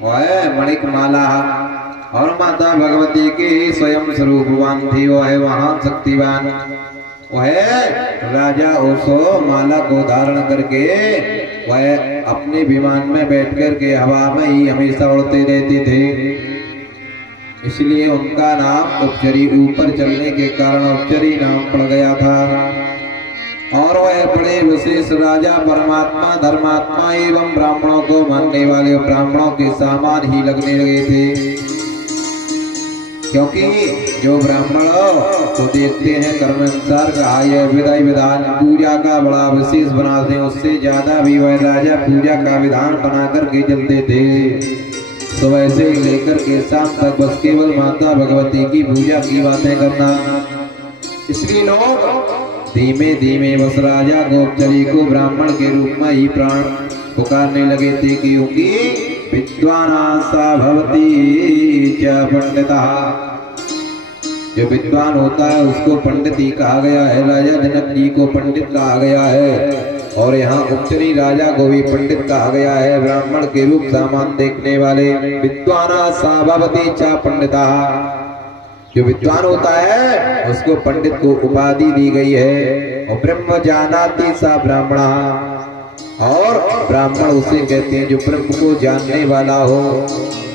वह मणिक माला और माता भगवती की स्वयं स्वरूपवान थी। वह महान शक्तिवान। वह राजा ओसो माला को धारण करके वह अपने विमान में बैठ कर के हवा में ही हमेशा उड़ते रहते थे। इसलिए उनका नाम उपचरी, ऊपर चलने के कारण उपचरी नाम पड़ गया था। और वह बड़े विशेष राजा, परमात्मा, धर्मात्मा एवं ब्राह्मणों को मानने वाले ब्राह्मणों के सामान ही लगने लगे थे। क्योंकि जो ब्राह्मण को देखते हैं कर्म अनुसार कहा यह विधि विधान पूजा का बड़ा विशेष बनाते हैं, उससे ज्यादा भी वह राजा पूजा का विधान बना करके चलते थे। सुबह से लेकर के शाम तक बस केवल माता भगवती की पूजा की बातें करना। इसलिए लोग धीमे धीमे बस राजा गोपचरी को ब्राह्मण के रूप में ही प्राण पुकारने लगे थे। क्योंकि विद्वाना सा भवती च पंडिता, जो विद्वान होता है उसको पंडित ही कहा गया है। राजा जनक जी को पंडित कहा गया है और यहाँ उपचरी राजा को भी पंडित कहा गया है, ब्राह्मण के रूप सामान देखने वाले। विद्वाना सा भवती च पंडिता, जो विद्वान होता है उसको पंडित को उपाधि दी गई है। और ब्रह्म जानाति सा ब्राह्मणा, और ब्राह्मण उसे कहते हैं जो ब्रह्म को जानने वाला हो,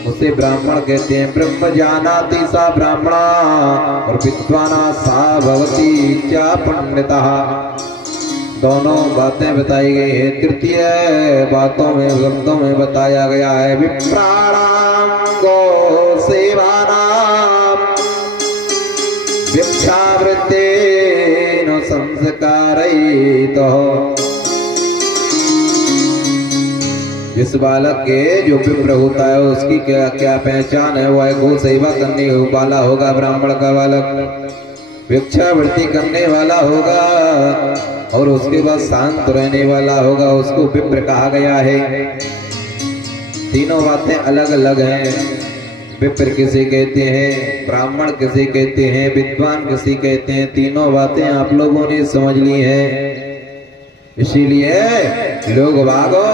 उसे ब्राह्मण कहते हैं। ब्रह्म जानाति सा ब्राह्मणा और विद्वाना सा भवती च पंडिता, दोनों बातें बताई गई है। तृतीय बातों में शब्दों में बताया गया है विप्राणाम गो सेवानाम भिक्षावृत्तेन संस्कारयितो। जिस बालक के जो विप्र होता है उसकी क्या क्या पहचान है, वह गो सेवा करने वाला होगा, ब्राह्मण का बालक भिक्षावृत्ति करने वाला होगा और उसके बाद शांत रहने वाला होगा, उसको विप्र कहा गया है। तीनों बातें अलग अलग हैं। विप्र किसे कहते हैं, ब्राह्मण किसे कहते हैं, विद्वान किसे कहते हैं, तीनों बातें आप लोगों ने समझ ली हैं। इसीलिए लोग भागो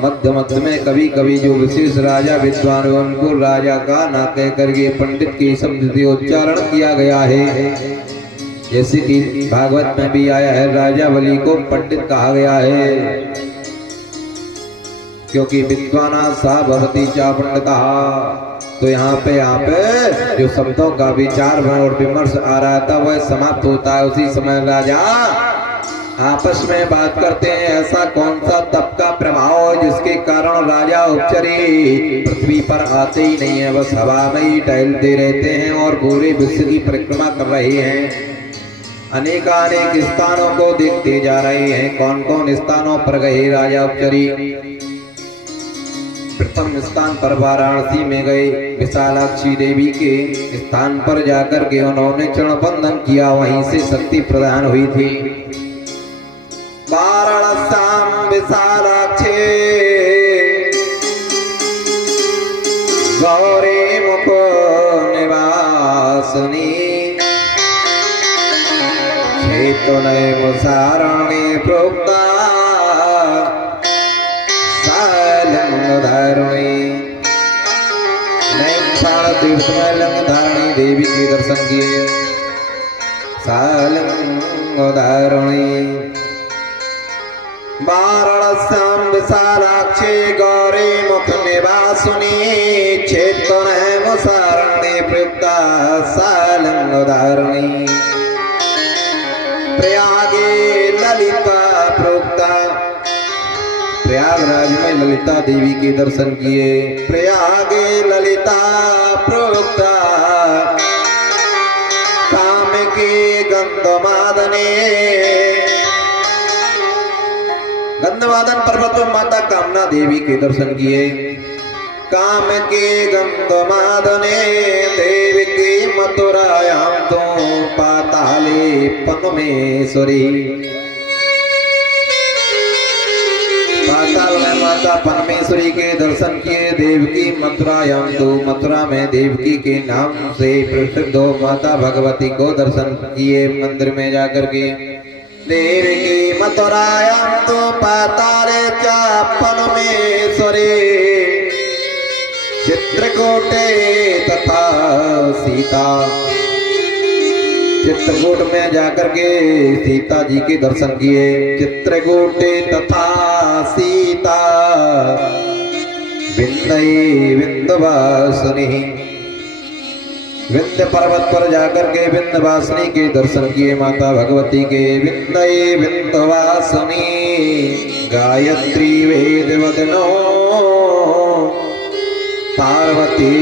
मध्य मध्य में कभी कभी जो विशेष राजा विद्वान है उनको राजा का ना कह करके पंडित के शब्द से उच्चारण किया गया है। जैसे कि भागवत में भी आया है राजा बलि को पंडित कहा गया है, क्योंकि विद्वाना सा भवती च पंडिता। तो यहाँ पे जो शब्दों का विचार और विमर्श आ रहा था वह समाप्त होता है। उसी समय राजा आपस में बात करते हैं ऐसा कौन सा तप का प्रभाव है जिसके कारण राजा उपचरी पृथ्वी पर आते ही नहीं है, बस हवा में ही टहलते रहते हैं और पूरे विश्व की परिक्रमा कर रहे हैं, अनेकानेक स्थानों को देखते जा रहे हैं। कौन कौन स्थानों पर गए राजा उपचरी? प्रथम स्थान पर वाराणसी में गए, विशालाक्षी देवी के स्थान पर जाकर के उन्होंने चरण बंदन किया, वहीं से शक्ति प्रदान हुई थी। वाराणस्याम विशालाक्षी गौरी मुको निवासिनी चैतन्य मुसारणी प्रोक्ता सालंगधारिणी। तीर्थ में लंगधारिणी देवी के दर्शन किए। सालंगधारिणी वाराणस्याम विशालाक्षी गौरी मुख निवासिनी चैतन्य मुसारणी प्रोक्ता सालंगधारिणी। प्रयागे ललिता प्रोक्ता, प्रयागराज में ललिता देवी के दर्शन किए। प्रयागे ललिता प्रोक्ता काम के गंधमादने, गंधमादन पर्वत पर माता कामना देवी के दर्शन किए। काम के गंधमादने देवी की मथुरायाम तो पाताले पनमेश्वरी। पाताल में माता परमेश्वरी के दर्शन किए। देवकी मथुरायाम तो मथुरा में देवकी के नाम से प्रसिद्ध हो माता भगवती को दर्शन किए मंदिर में जाकर के। देवकी मथुरायाम तो पाताले च पनमेश्वरी चित्रकूटे तथा सीता। चित्रकूट में जाकर के सीता जी के दर्शन किए। चित्रकूटे तथा सीता विंदई विंध्यवासिनी। विंध्य पर्वत पर जाकर के विंध्यवासिनी के दर्शन किए माता भगवती के। विंदई विंध्यवासिनी गायत्री वेद वदनो पार्वती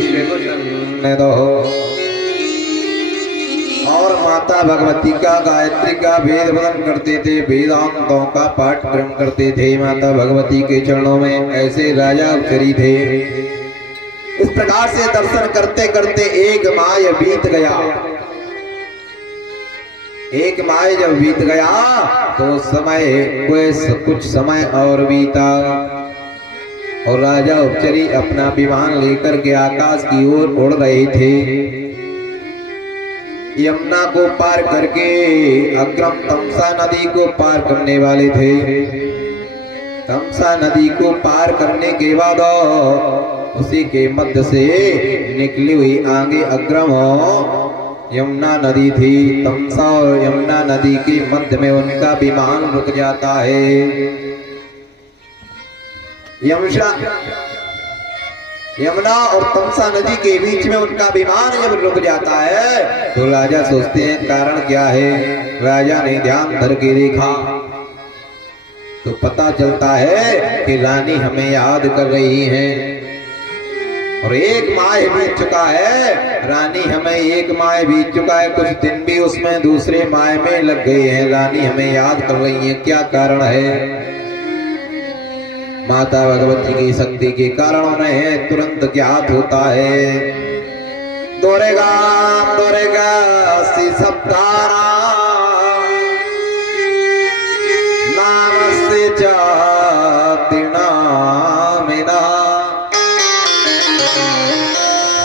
श्रीकृष्ण। और माता भगवती का गायत्री का वेद वदन करते थे, वेदांतों का पाठ क्रम करते थे माता भगवती के चरणों में। ऐसे राजा उपचरी थे। इस प्रकार से दर्शन करते करते एक माह बीत गया। एक माह जब बीत गया तो समय कुछ समय और बीता और राजा उपचरी अपना विमान लेकर के आकाश की ओर उड़ रहे थे। यमुना को पार करके अग्रम तमसा नदी को पार करने वाले थे। तमसा नदी को पार करने के बाद उसी के मध्य से निकली हुई आगे अग्रम यमुना नदी थी। तमसा और यमुना नदी के मध्य में उनका विमान रुक जाता है। यमुना और तमसा नदी के बीच में उनका विमान जब रुक जाता है तो राजा सोचते हैं कारण क्या है। राजा ने ध्यान धर के देखा तो पता चलता है कि रानी हमें याद कर रही है और एक माह बीत चुका है। रानी हमें एक माह बीत चुका है, कुछ दिन भी उसमें दूसरे माह में लग गए हैं। रानी हमें याद कर रही है, क्या कारण है। माता भगवती की शक्ति के कारण उन्हें तुरंत ज्ञात होता है। दोरेगा दोरेगा सी सप्तारा नामस्ते जाति नामिना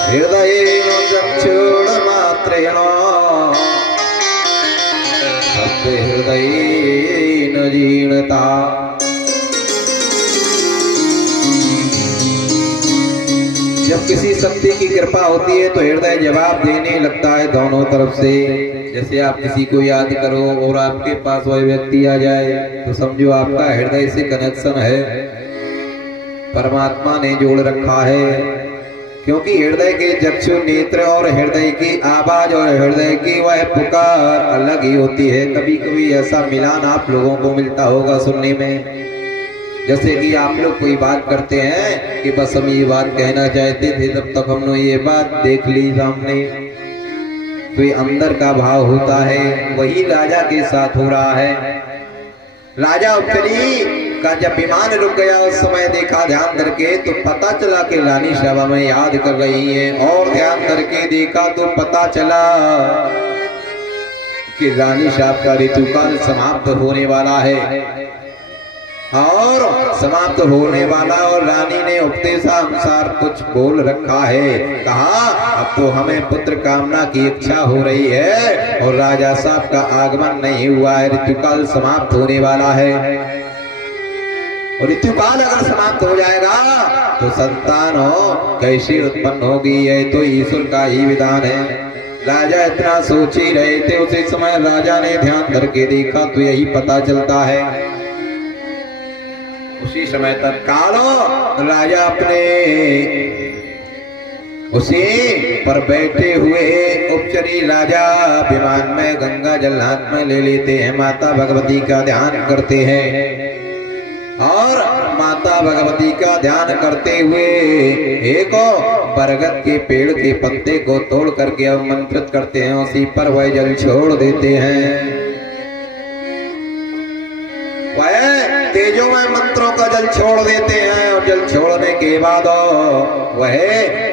हृदय चक्षुण मात्रेण हृदय न जीर्णता। जब किसी शक्ति की कृपा होती है तो हृदय जवाब देने लगता है दोनों तरफ से। जैसे आप किसी को याद करो और आपके पास वह व्यक्ति आ जाए तो समझो आपका हृदय से कनेक्शन है, परमात्मा ने जोड़ रखा है। क्योंकि हृदय के चक्षु नेत्र और हृदय की आवाज और हृदय की वह पुकार अलग ही होती है। कभी कभी ऐसा मिलान आप लोगों को मिलता होगा सुनने में। जैसे कि आप लोग कोई बात करते हैं कि बस हम ये बात कहना चाहते थे, तब तक हमने ये बात देख ली सामने, तो ये अंदर का भाव होता है। वही राजा के साथ हो रहा है। राजा उपचरी का जब विमान रुक गया उस समय देखा ध्यान करके तो पता चला कि रानी सभा में याद कर रही है। और ध्यान करके देखा तो पता चला कि रानी साहब का ऋतुकाल समाप्त होने वाला है और समाप्त होने वाला। और रानी ने उपदेशानुसार कुछ बोल रखा है, कहा अब तो हमें पुत्र कामना की इच्छा हो रही है और राजा साहब का आगमन नहीं हुआ है, ऋतुकाल समाप्त होने वाला है। और ऋतुकाल अगर समाप्त हो जाएगा तो संतान कैसे उत्पन्न होगी, यह तो ईश्वर का ही विधान है। राजा इतना सोच ही रहे थे, उसी समय राजा ने ध्यान धर के देखा तो यही पता चलता है। उसी समय तक कालो राजा अपने उसी पर बैठे हुए उपचरी राजा विमान में गंगा जल हाथ में ले लेते हैं, माता भगवती का ध्यान करते हैं। और माता भगवती का ध्यान करते हुए एक बरगद के पेड़ के पत्ते को तोड़ करके अवमंत्रित करते हैं, उसी पर वह जल छोड़ देते हैं। वह तेजोमय मंत्रों का जल छोड़ देते हैं और जल छोड़ने के बाद वह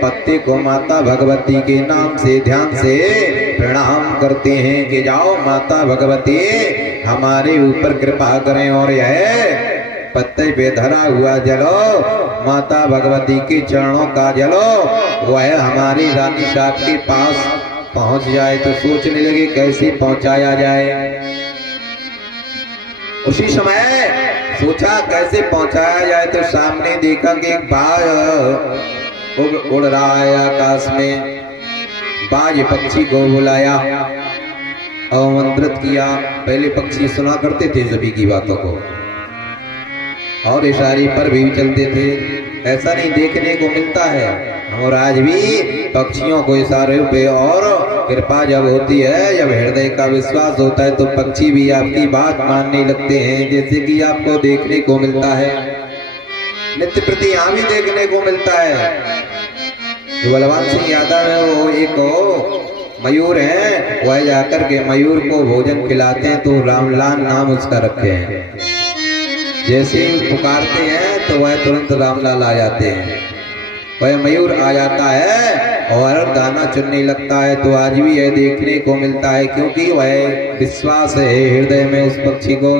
पत्ते को माता भगवती के नाम से ध्यान से प्रणाम करते हैं कि जाओ माता भगवती हमारे ऊपर कृपा करें। और यह पत्ते पे धरा हुआ जलो माता भगवती के चरणों का जलो वह हमारी रानी साहब के पास पहुंच जाए। तो सोचने लगे कैसे पहुंचाया जाए। उसी समय सोचा कैसे पहुंचाया जाए तो सामने देखा कि एक बाघ उड़ रहा है आकाश में। बाज पक्षी को बुलाया, आमंत्रित किया। पहले पक्षी सुना करते थे सभी की बातों को और इशारे पर भी चलते थे। ऐसा नहीं देखने को मिलता है। और आज भी पक्षियों को इशारे पे और कृपा जब होती है, जब हृदय का विश्वास होता है, तो पक्षी भी आपकी बात मानने लगते हैं। जैसे कि आपको देखने को मिलता है, नित्य प्रति यहाँ भी देखने को मिलता है। जो बलवान सिंह यादव है वो एक मयूर है, वह जाकर के मयूर को भोजन खिलाते हैं तो रामलाल नाम उसका रखे हैं। जैसे ही पुकारते हैं तो वह तुरंत रामलाल आ जाते हैं। वह मयूर आ जाता है और दाना चुनने लगता है। तो आज भी यह देखने को मिलता है, क्योंकि वह विश्वास है हृदय में उस पक्षी को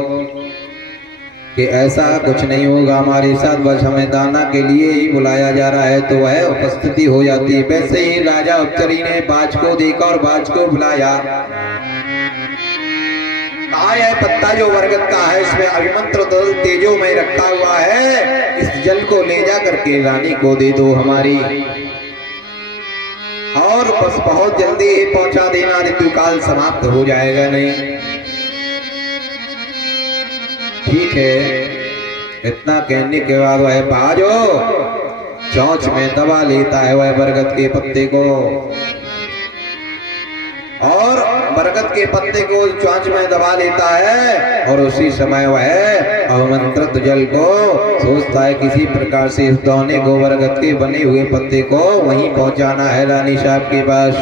कि ऐसा कुछ नहीं होगा हमारे साथ, बस हमें दाना के लिए ही बुलाया जा रहा है। तो वह उपस्थिति हो जाती है। वैसे ही राजा उपचरी ने बाज को देखा और बाज को बुलाया। यह पत्ता जो बरगद का है, इसमें अभिमंत्र दल तेजो में रखा हुआ है, इस जल को ले जा करके रानी को दे दो हमारी, और बस बहुत जल्दी ही पहुंचा देना, ऋतुकाल समाप्त हो जाएगा। नहीं ठीक है। इतना कहने के बाद वह बाजो चोंच में दबा लेता है वह बरगद के पत्ते को, और बरगद के पत्ते को चोंच में दबा लेता है। और उसी समय वह आमंत्रित जल को सोचता है किसी प्रकार से इस दोने को, बरगद के बने हुए पत्ते को वहीं पहुंचाना है रानी साहब के पास।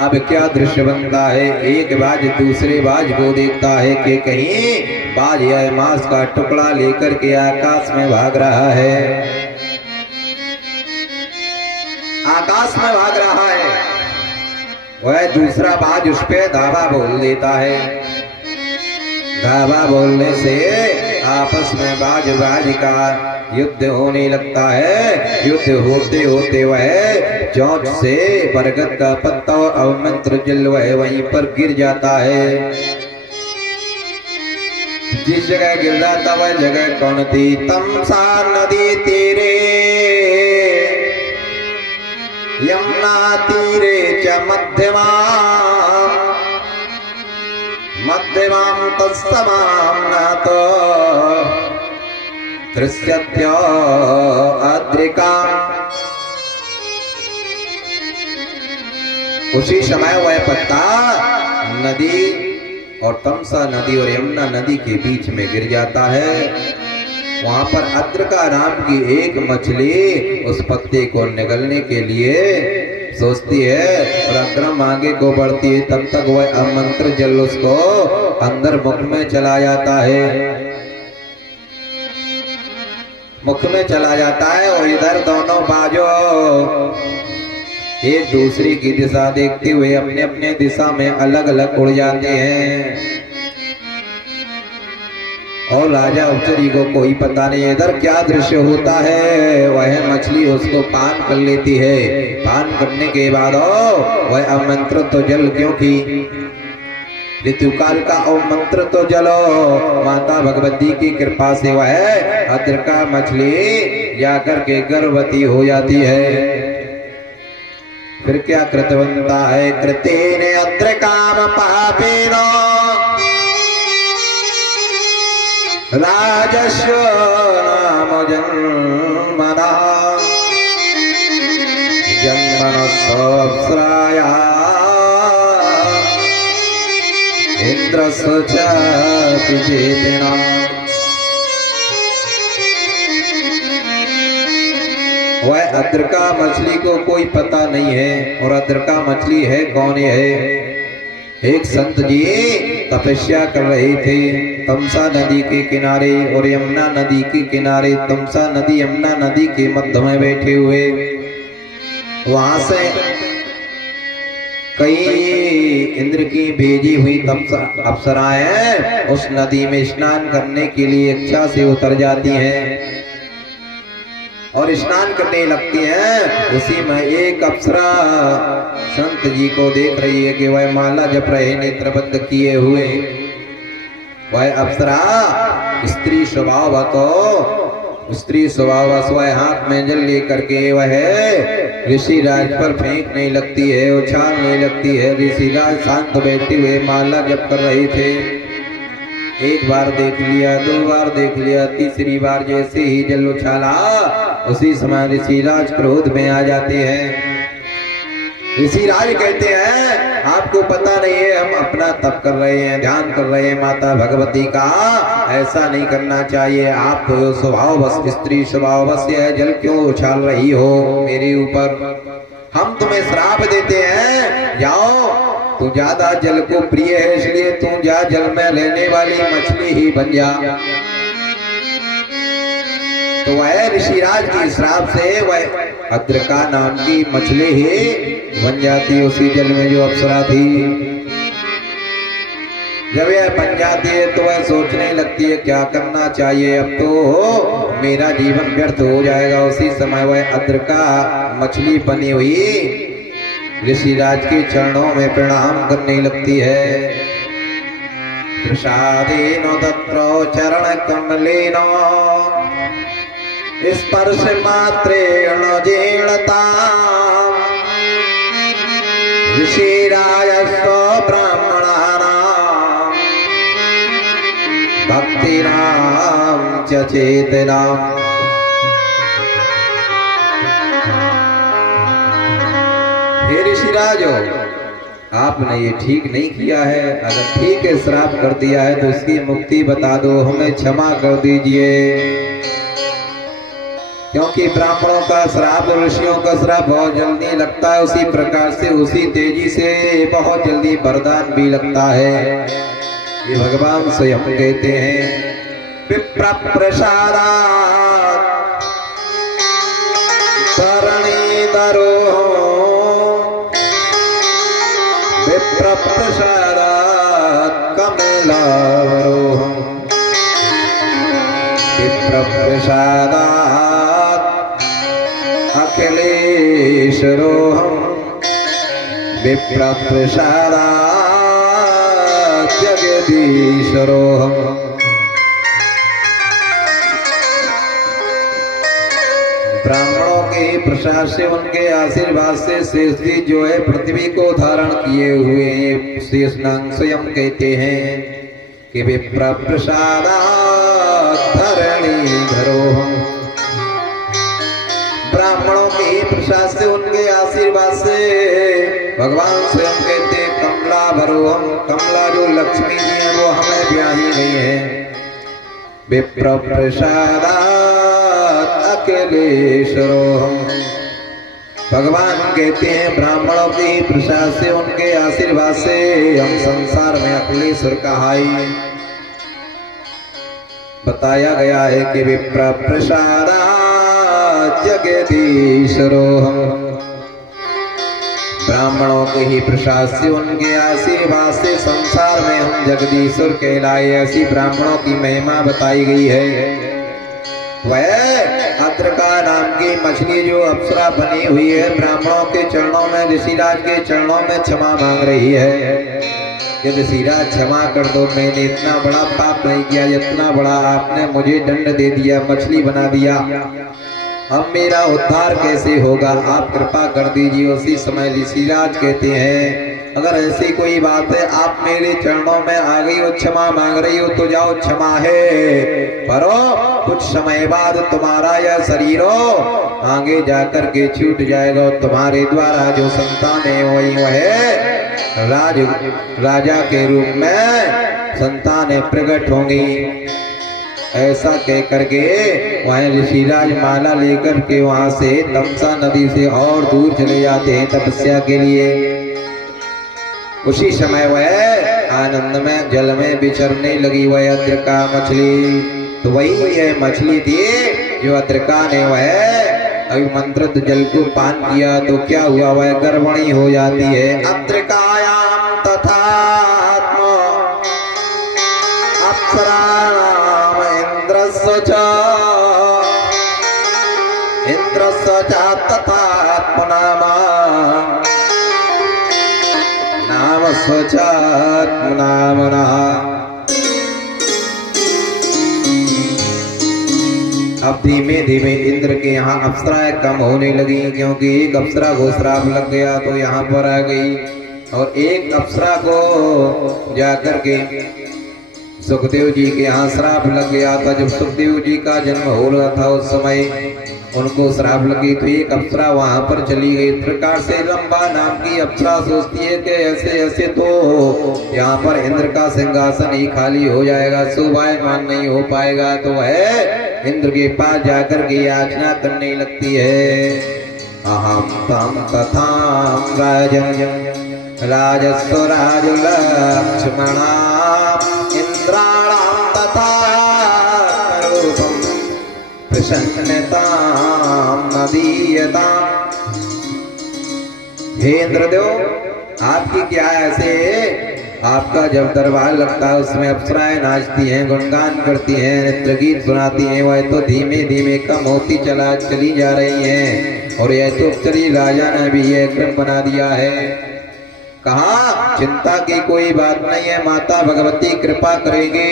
अब क्या दृश्य बनता है, एक बाज दूसरे बाज को देखता है कि कहीं बाज यह मांस का टुकड़ा लेकर के आकाश में भाग रहा है, आकाश में भाग रहा है। वह दूसरा बाज उस पे धावा बोल देता है। धावा बोलने से आपस में बाज बाज का युद्ध होने लगता है। युद्ध होते होते वह चोंच से बरगद का पत्ता और अवमंत्र जल वह वहीं पर गिर जाता है। जिस जगह गिर जाता वह जगह कौन थी? तमसा नदी तीरे, यमुना तीरे च मध्यमां, मध्यमां तत्समां नातो दृश्यत्य अद्रिका। उसी समय वह पत्ता नदी और तमसा नदी और यमुना नदी के बीच में गिर जाता है। वहां पर अद्रिका नाम की एक मछली उस पत्ते को निगलने के लिए सोचती है और अग्रम आगे को बढ़ती है। तब तक वह अमंत्र जल उसको अंदर मुख में चला जाता है, मुख में चला जाता है। और इधर दोनों बाजो एक दूसरे की दिशा देखते हुए अपने अपने दिशा में अलग अलग उड़ जाते हैं। और राजा उपचरी को कोई पता नहीं इधर क्या दृश्य होता है। वह मछली उसको पान कर लेती है। पान करने के बाद वह आमंत्रित तो जल, क्योंकि ऋतुकाल का आमंत्रित तो जलो माता भगवती की कृपा से वह अद्रिका मछली जाकर के गर्भवती हो जाती है। फिर क्या कृत बनता है? कृतेन अद्रिकाम पापेनो राजस्व नाम जन्मना, जन्मनः अप्सराया इंद्रस्य च चेतना। वह अद्रिका मछली को कोई पता नहीं है। और अद्रिका मछली है कौन है? एक संत जी तपस्या कर रहे थे तमसा नदी के किनारे और यमुना नदी के किनारे। तमसा नदी यमुना नदी के मध्य में बैठे हुए। वहां से कई इंद्र की भेजी हुई तमसा अप्सराएं उस नदी में स्नान करने के लिए इच्छा से उतर जाती हैं और स्नान करने लगती हैं। उसी में एक अप्सरा संत जी को देख रही है कि वह माला जप रहे नेत्र बंद किए हुए। वह अप्सरा स्त्री स्वभाव तो स्त्री स्वभाव स्वयं हाथ में जल लेकर के वह ऋषि राज पर फेंकने लगती है, उछालने लगती है। ऋषि राज शांत बैठे हुए माला जप कर रहे थे। एक बार देख लिया, दो बार देख लिया, तीसरी बार जैसे ही जल उछाला उसी समय ऋषि राज क्रोध में आ जाते हैं। ऋषि राज कहते हैं आपको पता नहीं है हम अपना तप कर रहे हैं, ध्यान कर रहे हैं माता भगवती का, ऐसा नहीं करना चाहिए। आप तो स्वभाव बस स्त्री स्वभाव बस है, जल क्यों उछाल रही हो मेरे ऊपर? हम तुम्हें श्राप देते हैं, जाओ तू ज्यादा जल को प्रिय है इसलिए तू जा जल में रहने वाली मछली ही बन जा। तो वह ऋषिराज की श्राप से वह अद्रिका नाम की मछली ही बन जाती उसी जल में जो अप्सरा थी। जब यह बन जाती है तो वह सोचने लगती है क्या करना चाहिए, अब तो मेरा जीवन व्यर्थ हो जाएगा। उसी समय वह अद्रिका मछली बनी हुई ऋषिराज के चरणों में प्रणाम करने लगती है। प्रसादेनो तत्रो चरण कमलेनो स्पर्श मात्रेण जीर्णता ऋषिराज ब्राह्मणानां भक्तिनां च चेतनाम्। हे ऋषिराज, आपने ये ठीक नहीं किया है, अगर ठीक है श्राप कर दिया है तो इसकी मुक्ति बता दो, हमें क्षमा कर दीजिए। क्योंकि ब्राह्मणों का श्राप और ऋषियों का श्राप बहुत जल्दी लगता है, उसी प्रकार से उसी तेजी से बहुत जल्दी वरदान भी लगता है। ये भगवान स्वयं कहते हैं विप्र प्रसादात् धरणीधरो विप्र प्रसादात् कमलावरोहम् विप्र प्रसादात् अखिलेश्वरोहम् विप्र प्रसादात् जगदीश्वरोहम्। ब्राह्मणों के प्रसाद से उनके आशीर्वाद से शेष जी जो है पृथ्वी को धारण किए हुए हैं। शेषनाग स्वयं कहते हैं कि विप्र प्रसादात् धरणीधरोहम्। ब्राह्मणों के प्रसाद से उनके आशीर्वाद से भगवान स्वयं कहते हैं कमलाभरोहम्। कमला जो लक्ष्मी जी है वो हमें ब्याही गई है। विप्र प्रसादात् अखिलेश्वरोहम्। भगवान कहते हैं ब्राह्मणों के प्रसाद से उनके आशीर्वाद से हम संसार में अखिलेश्वर कहाई। बताया गया है कि विप्र प्रसादात् जगदीश्वरोहम्। ब्राह्मणों के ही प्रसाद से उनके आशीर्वाद से संसार में हम जगदीश्वर कहलाए, ऐसी ब्राह्मणों की महिमा बताई गई है। वह अद्रिका नाम की मछली जो अप्सरा बनी हुई है ब्राह्मणों के चरणों में, ऋषिराज के चरणों में क्षमा मांग रही है कि ऋषिराज क्षमा कर दो, मैंने इतना बड़ा पाप नहीं किया, इतना बड़ा आपने मुझे दंड दे दिया, मछली बना दिया, अब मेरा उद्धार कैसे होगा, आप कृपा कर दीजिए। उसी समय ऋषिराज कहते हैं अगर ऐसी कोई बात है आप मेरे चरणों में आ गई हो, क्षमा मांग रही हो तो जाओ, क्षमा है, पर कुछ समय बाद तुम्हारा यह शरीर आगे जाकर के छूट जाएगा, तुम्हारे द्वारा जो संतान है वही वह राजा के रूप में संतानें प्रकट होंगी। ऐसा कह करके वह ऋषिराज माला लेकर के वहां से तमसा नदी से और दूर चले जाते हैं तपस्या के लिए। उसी समय वह आनंद में जल में विचरने लगी वह अद्रिका मछली। तो वही यह मछली थी जो अद्रिका ने वह अभिमंत्रित जल को पान किया तो क्या हुआ, वह गर्भणी हो जाती है। अद्रिकायां तथा अप्सराणाम इंद्रस्य च तथा आत्मनामा नाम स्वचात्मनामनः। अब धीमे धीमे इंद्र के यहाँ अप्सराएं कम होने लगी, क्योंकि एक अप्सरा को श्राप लग गया तो यहाँ पर आ गई, और एक अप्सरा को जाकर के सुखदेव जी के यहाँ श्राप लग गया था। जब सुखदेव जी का जन्म हो रहा था उस समय उनको श्राप लगी, तो एक अप्सरा वहां पर चली गई। इस प्रकार से रंभा नाम की अप्सरा सोचती है कि ऐसे ऐसे तो यहाँ पर इंद्र का सिंहासन ही खाली हो जाएगा, शोभायमान नहीं हो पाएगा, तो वह इंद्र के पास जाकर के याचना करने लगती है। अहम तम तथा राजस्व राज लक्ष्मणा इंद्राणाम तथा रूपम प्रसन्नताम नदीयताम। हे इंद्रदेव, आपकी क्या ऐसे आपका जब दरबार लगता है उसमें अप्सराएं नाचती हैं, गुणगान करती हैं, नृत्य गीत सुनाती हैं, वह तो धीमे धीमे कम होती चली जा रही हैं, और यह तो चली राजा ने भी यह क्रम बना दिया है। कहा चिंता की कोई बात नहीं है, माता भगवती कृपा करेंगे।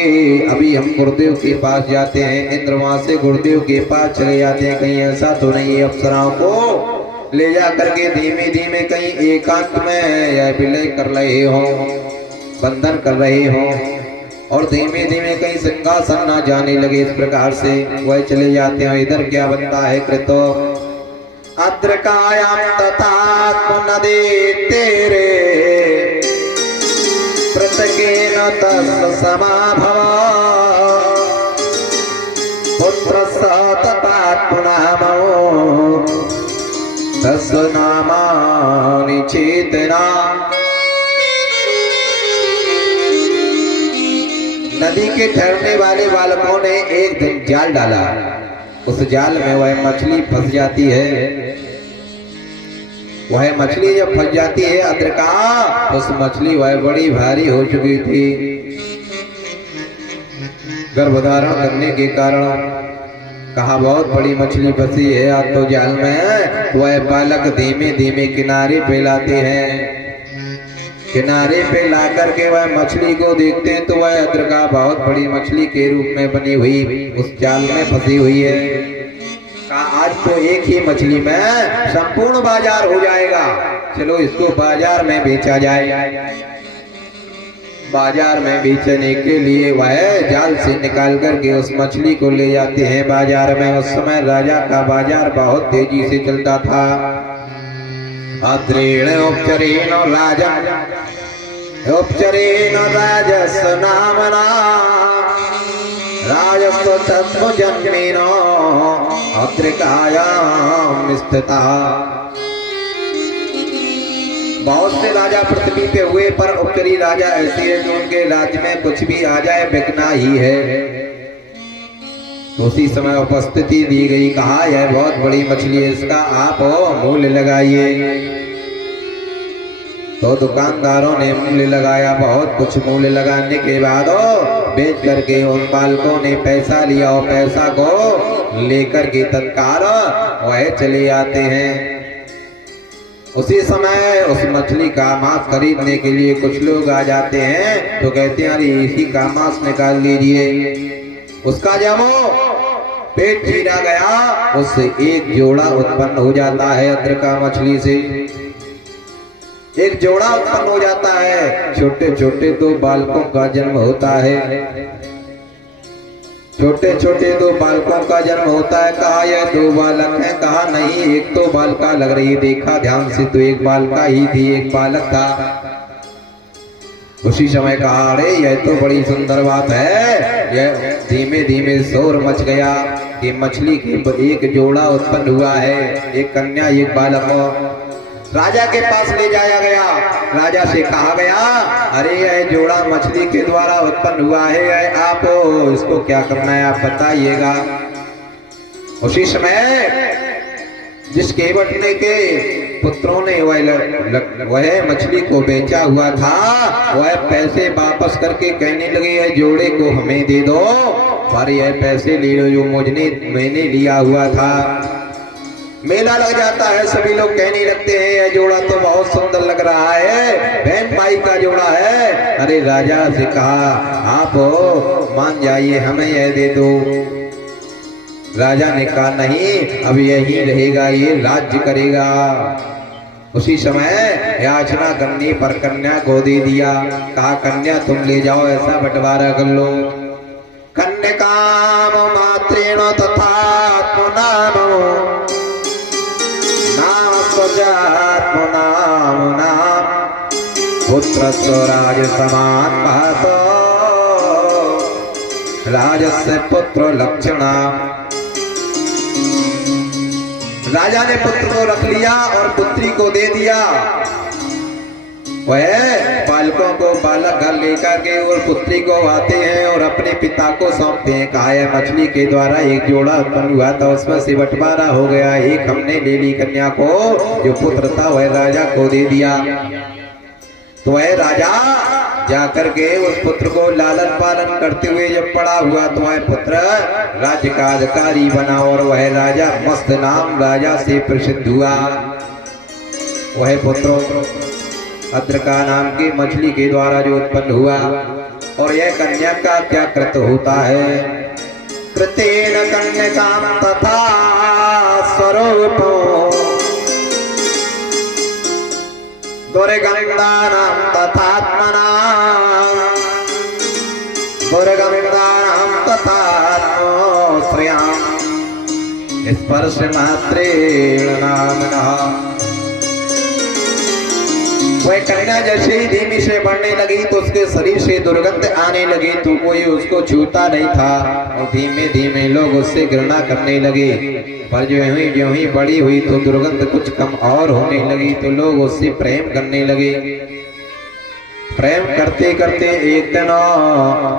अभी हम गुरुदेव के पास जाते हैं। इंद्र वहां से गुरुदेव के पास चले जाते हैं। कहीं ऐसा तो नहीं है अप्सराओं को ले जा करके धीमे धीमे कहीं एकांत में या विलय कर रहे हो, बंधन कर रहे हो, और धीमे धीमे कहीं सिंहासन ना जाने लगे। इस प्रकार से वह चले जाते हैं। इधर क्या बनता है कृतो अद्रकायाम तथा नदी तेरे पृथकेन तस् समाभव पुत्र सतपात्मनामो तस् नामानि चेतना। नदी के ठहरने वाले बालकों ने एक दिन जाल डाला। उस जाल में वह मछली फंस जाती है। वह मछली जब फंस जाती है अद्रका, उस मछली वह बड़ी भारी हो चुकी थी गर्भधारण करने के कारण। कहा बहुत बड़ी मछली फंसी है आज तो जाल में। वह बालक धीमे धीमे किनारे पे लाते हैं। किनारे पे ला करके वह मछली को देखते हैं तो वह अद्रका बहुत बड़ी मछली के रूप में बनी हुई उस जाल में फंसी हुई है। कहा आज तो एक ही मछली में संपूर्ण बाजार हो जाएगा, चलो इसको बाजार में बेचा जाए। बाजार में बेचने के लिए वह जाल से निकाल करके उस मछली को ले जाते हैं बाजार में। उस समय राजा का बाजार बहुत तेजी से चलता था। अद्रेण उपचरेण राजन उपचरेण राजस नामना राजस्व तत्व जन्मेन अद्रिकायाम स्थिता। बहुत से राजा पृथ्वी पे हुए पर उपचरी राजा ऐसे है जो उनके राज्य में कुछ भी आ जाए बिकना ही है। उसी समय उपस्थिति दी गई। कहा यह बहुत बड़ी मछली है, इसका आप मूल्य लगाइए। तो दुकानदारों ने मूल्य लगाया। बहुत कुछ मूल्य लगाने के बाद बेच करके उन बालकों ने पैसा लिया और पैसा को लेकर के तत्काल वह चले आते हैं। उसी समय उस मछली का मांस खरीदने के लिए कुछ लोग आ जाते हैं तो कहते हैं अरे इसी का मांस निकाल लीजिए। उसका जब पेट चीरा गया उससे एक जोड़ा उत्पन्न हो जाता है। अद्रका मछली से एक जोड़ा उत्पन्न हो जाता है। छोटे छोटे दो बालकों का जन्म होता है। छोटे छोटे दो बालकों का जन्म होता है। कहा यह दो बालक हैं? कहा नहीं, एक तो बालका लग रही। देखा ध्यान से तो एक बालका ही थी, एक बालक था। उसी समय कहा अरे यह तो बड़ी सुंदर बात है। यह धीमे धीमे शोर मच गया कि मछली के एक जोड़ा उत्पन्न हुआ है, एक कन्या एक बालक। राजा के पास ले जाया गया। राजा से कहा गया अरे यह जोड़ा मछली के द्वारा उत्पन्न हुआ है, आप इसको क्या करना है आप बताइएगा। उसी समय जिस केवटने के पुत्रों ने वह मछली को बेचा हुआ था वह पैसे वापस करके कहने लगे यह जोड़े को हमें दे दो, पर यह पैसे ले लो जो मैंने लिया हुआ था। मेला लग जाता है, सभी लोग कहने लगते हैं यह जोड़ा तो बहुत सुंदर लग रहा है, बहन भाई का जोड़ा है। अरे राजा से कहा आप मान जाइए, हमें यह दे दो। राजा ने कहा नहीं, अब यही रहेगा, ये राज्य करेगा। उसी समय याचना करने पर कन्या को दे दिया। कहा कन्या तुम ले जाओ, ऐसा बंटवारा कर लो। कन्यकाम मात्रेण तथात्मनामो नाम स्वजात्मनामुना पुत्र स्वराज समान महतो राजस्य पुत्र लक्षणा। राजा ने पुत्र को रख लिया और पुत्री को दे दिया। वह बालकों को बालक घर लेकर के और पुत्री को आते हैं और अपने पिता को सौंपते हैं। कहा है मछली के द्वारा एक जोड़ा उत्पन्न हुआ था, उसमें से बंटवारा हो गया। एक हमने ले ली कन्या को, जो पुत्र था वह राजा को दे दिया। तो वह राजा जाकर के उस पुत्र को लालन पालन करते हुए जब बड़ा हुआ तो वह पुत्र राज्य का अधिकारी बना और वह राजा मस्त नाम राजा से प्रसिद्ध हुआ। वह पुत्र अद्रका नाम की मछली के द्वारा जो उत्पन्न हुआ। और यह कन्या का क्या कृत होता है? कृतेन कन्यकाम तथा स्वरूपो दुर्गंधानां तथात्मनां दुर्गंधानां तथात्मश्रियां स्पर्श मात्रेण नामनः। वह कन्या जैसे ही धीमी से बढ़ने लगी तो उसके शरीर से दुर्गंध आने लगी, तो कोई उसको छूता नहीं था और धीमे धीमे लोग उससे घृणा करने लगे। पर जो ही बड़ी हुई तो दुर्गंध कुछ कम और होने लगी, तो लोग उससे प्रेम करने लगे। प्रेम करते करते एक दिन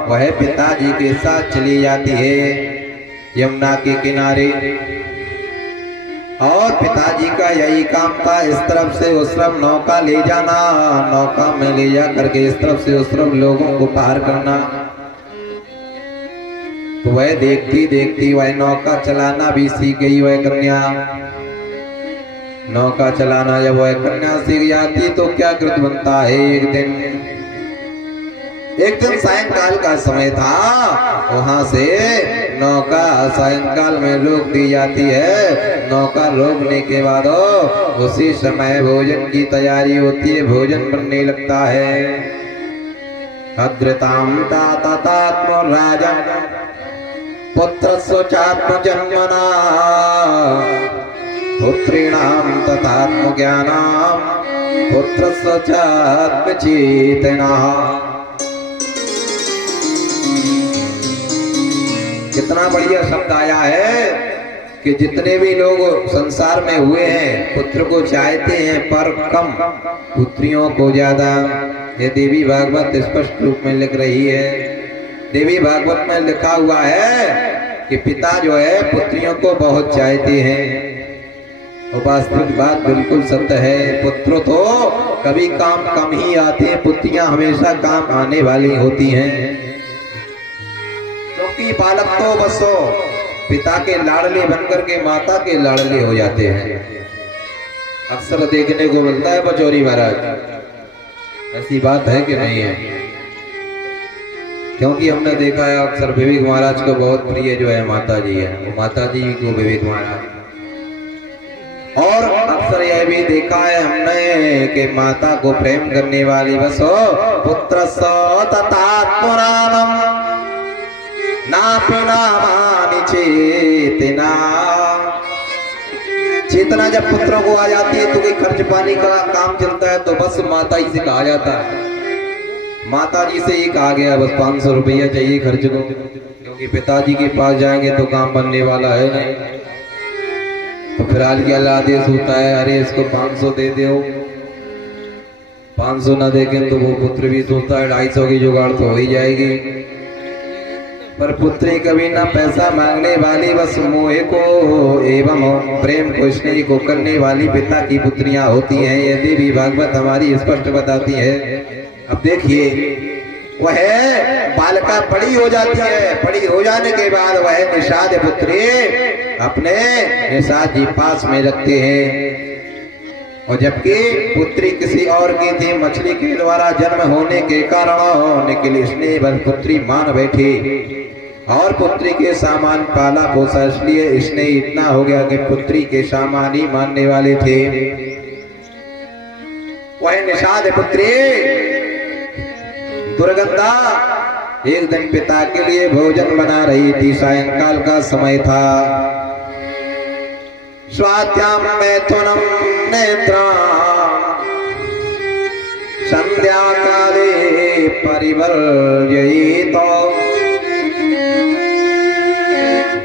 वह पिताजी के साथ चली जाती है यमुना के किनारे। और पिताजी का यही काम था, इस तरफ से उस तरफ नौका ले जाना, नौका में ले जा करके इस तरफ से उस तरफ लोगों को पार करना। तो वह देखती देखती वह नौका चलाना भी सीख गई। वह कन्या नौका चलाना जब वह कन्या सीख जाती तो क्या कृत बनता है। एक दिन सायंकाल का समय था, वहां से नौका सायंकाल में रोक दी जाती है। नौका रोकने के बाद उसी समय भोजन की तैयारी होती है, भोजन बनने लगता है। अद्रताम तात्म राजन पुत्र स्वचात्म जन्मना पुत्रीणाम तथात्म ज्ञानाम पुत्र स्वचात्म चेतना। कितना बढ़िया शब्द आया है कि जितने भी लोग संसार में हुए हैं पुत्र को चाहते हैं, पर कम पुत्रियों को ज्यादा। ये देवी भागवत स्पष्ट रूप में लिख रही है। देवी भागवत में लिखा हुआ है कि पिता जो है पुत्रियों को बहुत चाहते हैं। और वास्तविक बात बिल्कुल सत्य है। पुत्र तो कभी काम कम ही आते हैं, पुत्रियां हमेशा काम आने वाली होती हैं। क्योंकि बालक तो बस पिता के लाडले बनकर के माता के लाडले हो जाते हैं। अक्सर देखने को मिलता है बचौरी महाराज। ऐसी बात है कि नहीं है? क्योंकि हमने देखा है अक्सर विवेक महाराज को बहुत प्रिय जो है माता जी है, वो माता जी को विवेक महाराज। और अक्सर यह भी देखा है हमने कि माता को प्रेम करने वाली बस पुत्र तथात्मनाम नापिनामानि चेतना। चेतना जब पुत्रों को आ जाती है तो कोई खर्च पानी का काम चलता है तो बस माता ही से कहा जाता है। माता जी से एक आ गया बस 500 रुपया चाहिए खर्च को, क्योंकि पिताजी के पास जाएंगे तो काम बनने वाला है नहीं। तो फिर आज क्या आदेश होता है, अरे इसको 500 दे दो। 500 ना देखें तो वो पुत्र भी सोचता है 250 की जुगाड़ तो हो ही जाएगी। पर पुत्री कभी ना पैसा मांगने वाली, बस मोह को एवं प्रेम को स्नेह को करने वाली पिता की पुत्रियां होती हैं। ये देवी भागवत हमारी स्पष्ट बताती है। अब देखिए वह बालिका बड़ी हो जाती है, बड़ी हो जाने के बाद वह निषाद पुत्री अपने निषाद जी पास में रखते हैं। और जबकि पुत्री किसी और की थी, मछली के द्वारा जन्म होने के कारण निकली स्नेह पुत्री मान बैठी। और पुत्री के सामान पाला पोसा, इसलिए इसने इतना हो गया कि पुत्री के सामान ही मानने वाले थे। वह निषाद पुत्री दुर्गंधा एक दिन पिता के लिए भोजन बना रही थी। सायंकाल का समय था। स्वात्याम मैथुनम नेत्राम संध्या काले परिवर्जयितो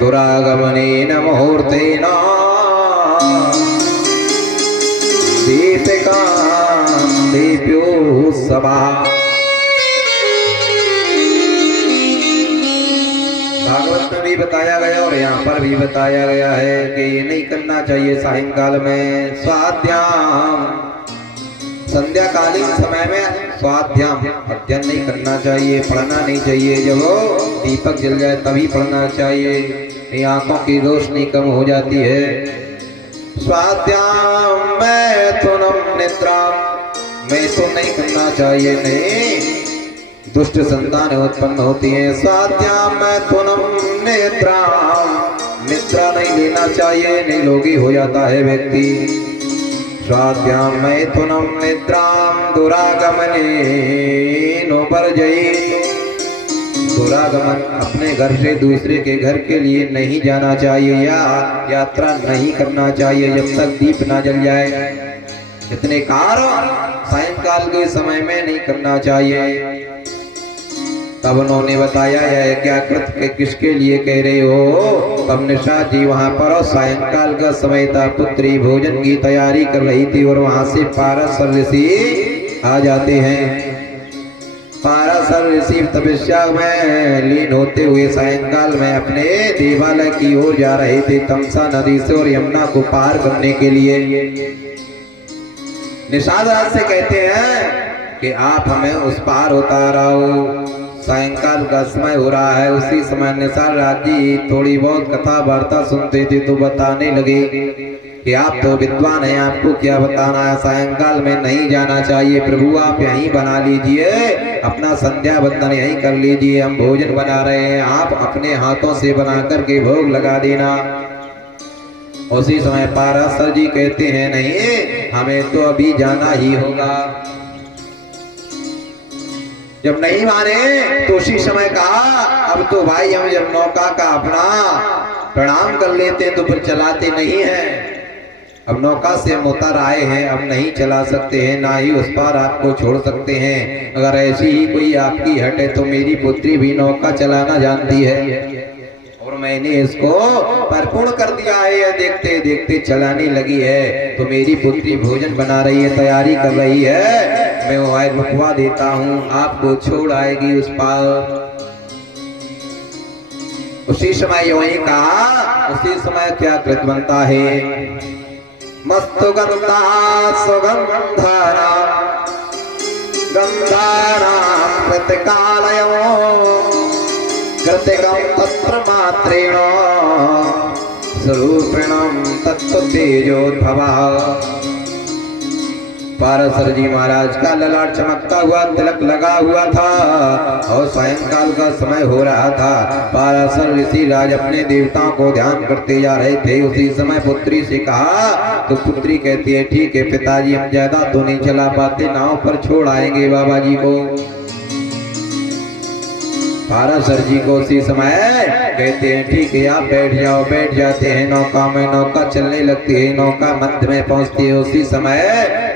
दुरागमनेन मुहूर्तेन दीपिका दीप्योत्सवा। भागवत में भी बताया गया और यहाँ पर भी बताया गया है कि ये नहीं करना चाहिए सायंकाल में। स्वाध्याम संध्याकालीन समय में स्वाध्याम अध्ययन नहीं करना चाहिए, पढ़ना नहीं चाहिए। जब वो दीपक जल जाए तभी पढ़ना चाहिए, ये आंखों की रोशनी कम हो जाती है। स्वाध्याम मैथुनम निद्रा, मैथुन नहीं करना चाहिए, नहीं दुष्ट संतान उत्पन्न होती है। स्वाध्याम मैथुनम निद्रा, निद्रा नहीं लेना चाहिए, नहीं लोगी हो जाता है व्यक्ति। स्वाध्याम मैथुनम निद्राम दुरागमने नोपरजयितु, दुरागमन अपने घर से दूसरे के घर के लिए नहीं जाना चाहिए या यात्रा नहीं करना चाहिए जब तक दीप ना जल जाए। इतने कारण सायंकाल के समय में नहीं करना चाहिए। तब उन्होंने बताया है क्या कृत के किसके लिए कह रहे हो। तब निषाद जी वहां पर और सायंकाल का समय था। पुत्री भोजन की तैयारी कर रही थी और वहां से पाराशर ऋषि आ जाते हैं। पाराशर ऋषि तपस्या में लीन होते हुए सायंकाल में अपने देवालय की ओर जा रहे थे, तमसा नदी से और यमुना को पार करने के लिए। निषाद राज से कहते हैं कि आप हमें उस पार उतारो। सायंकाल का समय हो रहा है। उसी समय निषाद राज जी थोड़ी बहुत कथा वार्ता सुनते थे तो बताने लगे कि आप तो विद्वान हैं, आपको क्या बताना है, सायंकाल में नहीं जाना चाहिए। प्रभु आप यहीं बना लीजिए, अपना संध्या बंदन यहीं कर लीजिए, हम भोजन बना रहे हैं, आप अपने हाथों से बना करके भोग लगा देना। उसी समय पाराशर जी कहते हैं नहीं, हमें तो अभी जाना ही होगा। जब नहीं माने तो उसी समय कहा अब तो भाई हम जब नौका का अपना प्रणाम कर लेते हैं तो फिर चलाते नहीं हैं। अब नौका से हम उतर आए हैं, अब नहीं चला सकते हैं, ना ही उस पार आपको छोड़ सकते हैं। अगर ऐसी ही कोई आपकी हट है तो मेरी पुत्री भी नौका चलाना जानती है और मैंने इसको परिपूर्ण कर दिया है। देखते देखते चलाने लगी है तो मेरी पुत्री भोजन बना रही है, तैयारी कर रही है, मैं वो रुकवा देता हूँ, आपको छोड़ आएगी उस पार। उसी समय वही कहा, उसी समय क्या कृत बनता है। मस्तु गंधा सुगंधारा गंधारा कृतिकालयो कृतिकं तत्र मात्रेण स्वरूपिणं तत्व तेजोद्भवः। पाराशर जी महाराज का ललाट चमकता हुआ, तिलक लगा हुआ था और सायंकाल का समय हो रहा था। पाराशर ऋषि राज अपने देवताओं को ध्यान करते जा रहे थे। उसी समय पुत्री से कहा तो पुत्री कहती है ठीक है पिताजी, हम ज्यादा तो नहीं चला पाते, नाव पर छोड़ आएंगे बाबा जी को। पाराशर जी को उसी समय कहते हैं ठीक है आप बैठ जाओ। बैठ जाते हैं नौका में, नौका चलने लगती है, नौका मध्य में पहुंचती है। उसी समय